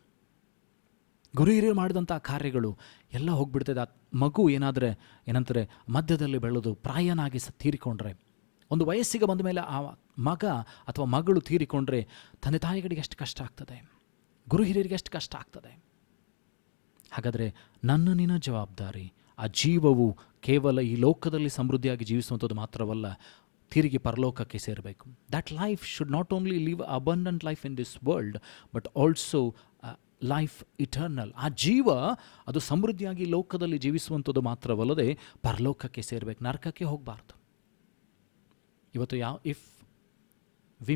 ಗುರು ಹಿರಿಯರು ಮಾಡಿದಂಥ ಆ ಕಾರ್ಯಗಳು ಎಲ್ಲ ಹೋಗ್ಬಿಡ್ತದೆ. ಆ ಮಗು ಏನಾದರೆ ಏನಂತಾರೆ ಮಧ್ಯದಲ್ಲಿ ಬೆಳೆದು ಪ್ರಾಯನಾಗಿ ತೀರಿಕೊಂಡ್ರೆ, ಒಂದು ವಯಸ್ಸಿಗೆ ಬಂದ ಮೇಲೆ ಆ ಮಗ ಅಥವಾ ಮಗಳು ತೀರಿಕೊಂಡ್ರೆ ತಂದೆ ತಾಯಿಗಳಿಗೆ ಎಷ್ಟು ಕಷ್ಟ ಆಗ್ತದೆ, ಗುರು ಹಿರಿಯರಿಗೆ ಎಷ್ಟು ಕಷ್ಟ ಆಗ್ತದೆ. ಹಾಗಾದರೆ ನಿನ್ನ ಜವಾಬ್ದಾರಿ ಆ ಜೀವವು ಕೇವಲ ಈ ಲೋಕದಲ್ಲಿ ಸಮೃದ್ಧಿಯಾಗಿ ಜೀವಿಸುವಂಥದ್ದು ಮಾತ್ರವಲ್ಲ, ತಿರುಗಿ ಪರಲೋಕಕ್ಕೆ ಸೇರಬೇಕು. That life should not only live abundant life in this world but also life eternal. ಆ ಜೀವ ಅದು ಸಮೃದ್ಧಿಯಾಗಿ ಲೋಕದಲ್ಲಿ ಜೀವಿಸುವಂಥದ್ದು ಮಾತ್ರವಲ್ಲದೆ ಪರಲೋಕಕ್ಕೆ ಸೇರಬೇಕು, ನರಕಕ್ಕೆ ಹೋಗಬಾರ್ದು. ಇವತ್ತು if we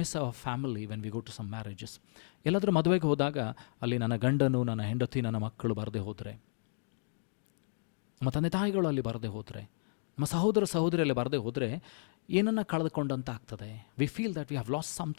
miss our family when we go to some marriages. ಎಲ್ಲಾದರೂ ಮದುವೆಗೆ ಹೋದಾಗ ಅಲ್ಲಿ ನನ್ನ ಗಂಡನು, ನನ್ನ ಹೆಂಡತಿ, ನನ್ನ ಮಕ್ಕಳು ಬರದೆ ಹೋದರೆ, ನಮ್ಮ ತಂದೆ ತಾಯಿಗಳು ಅಲ್ಲಿ ಬರದೆ ಹೋದರೆ, ನಮ್ಮ ಸಹೋದರ ಸಹೋದರಿಯಲ್ಲಿ ಬರದೆ ಹೋದರೆ ಏನನ್ನು ಕಳೆದುಕೊಂಡಂತ ಆಗ್ತದೆ. We feel that we have lost something.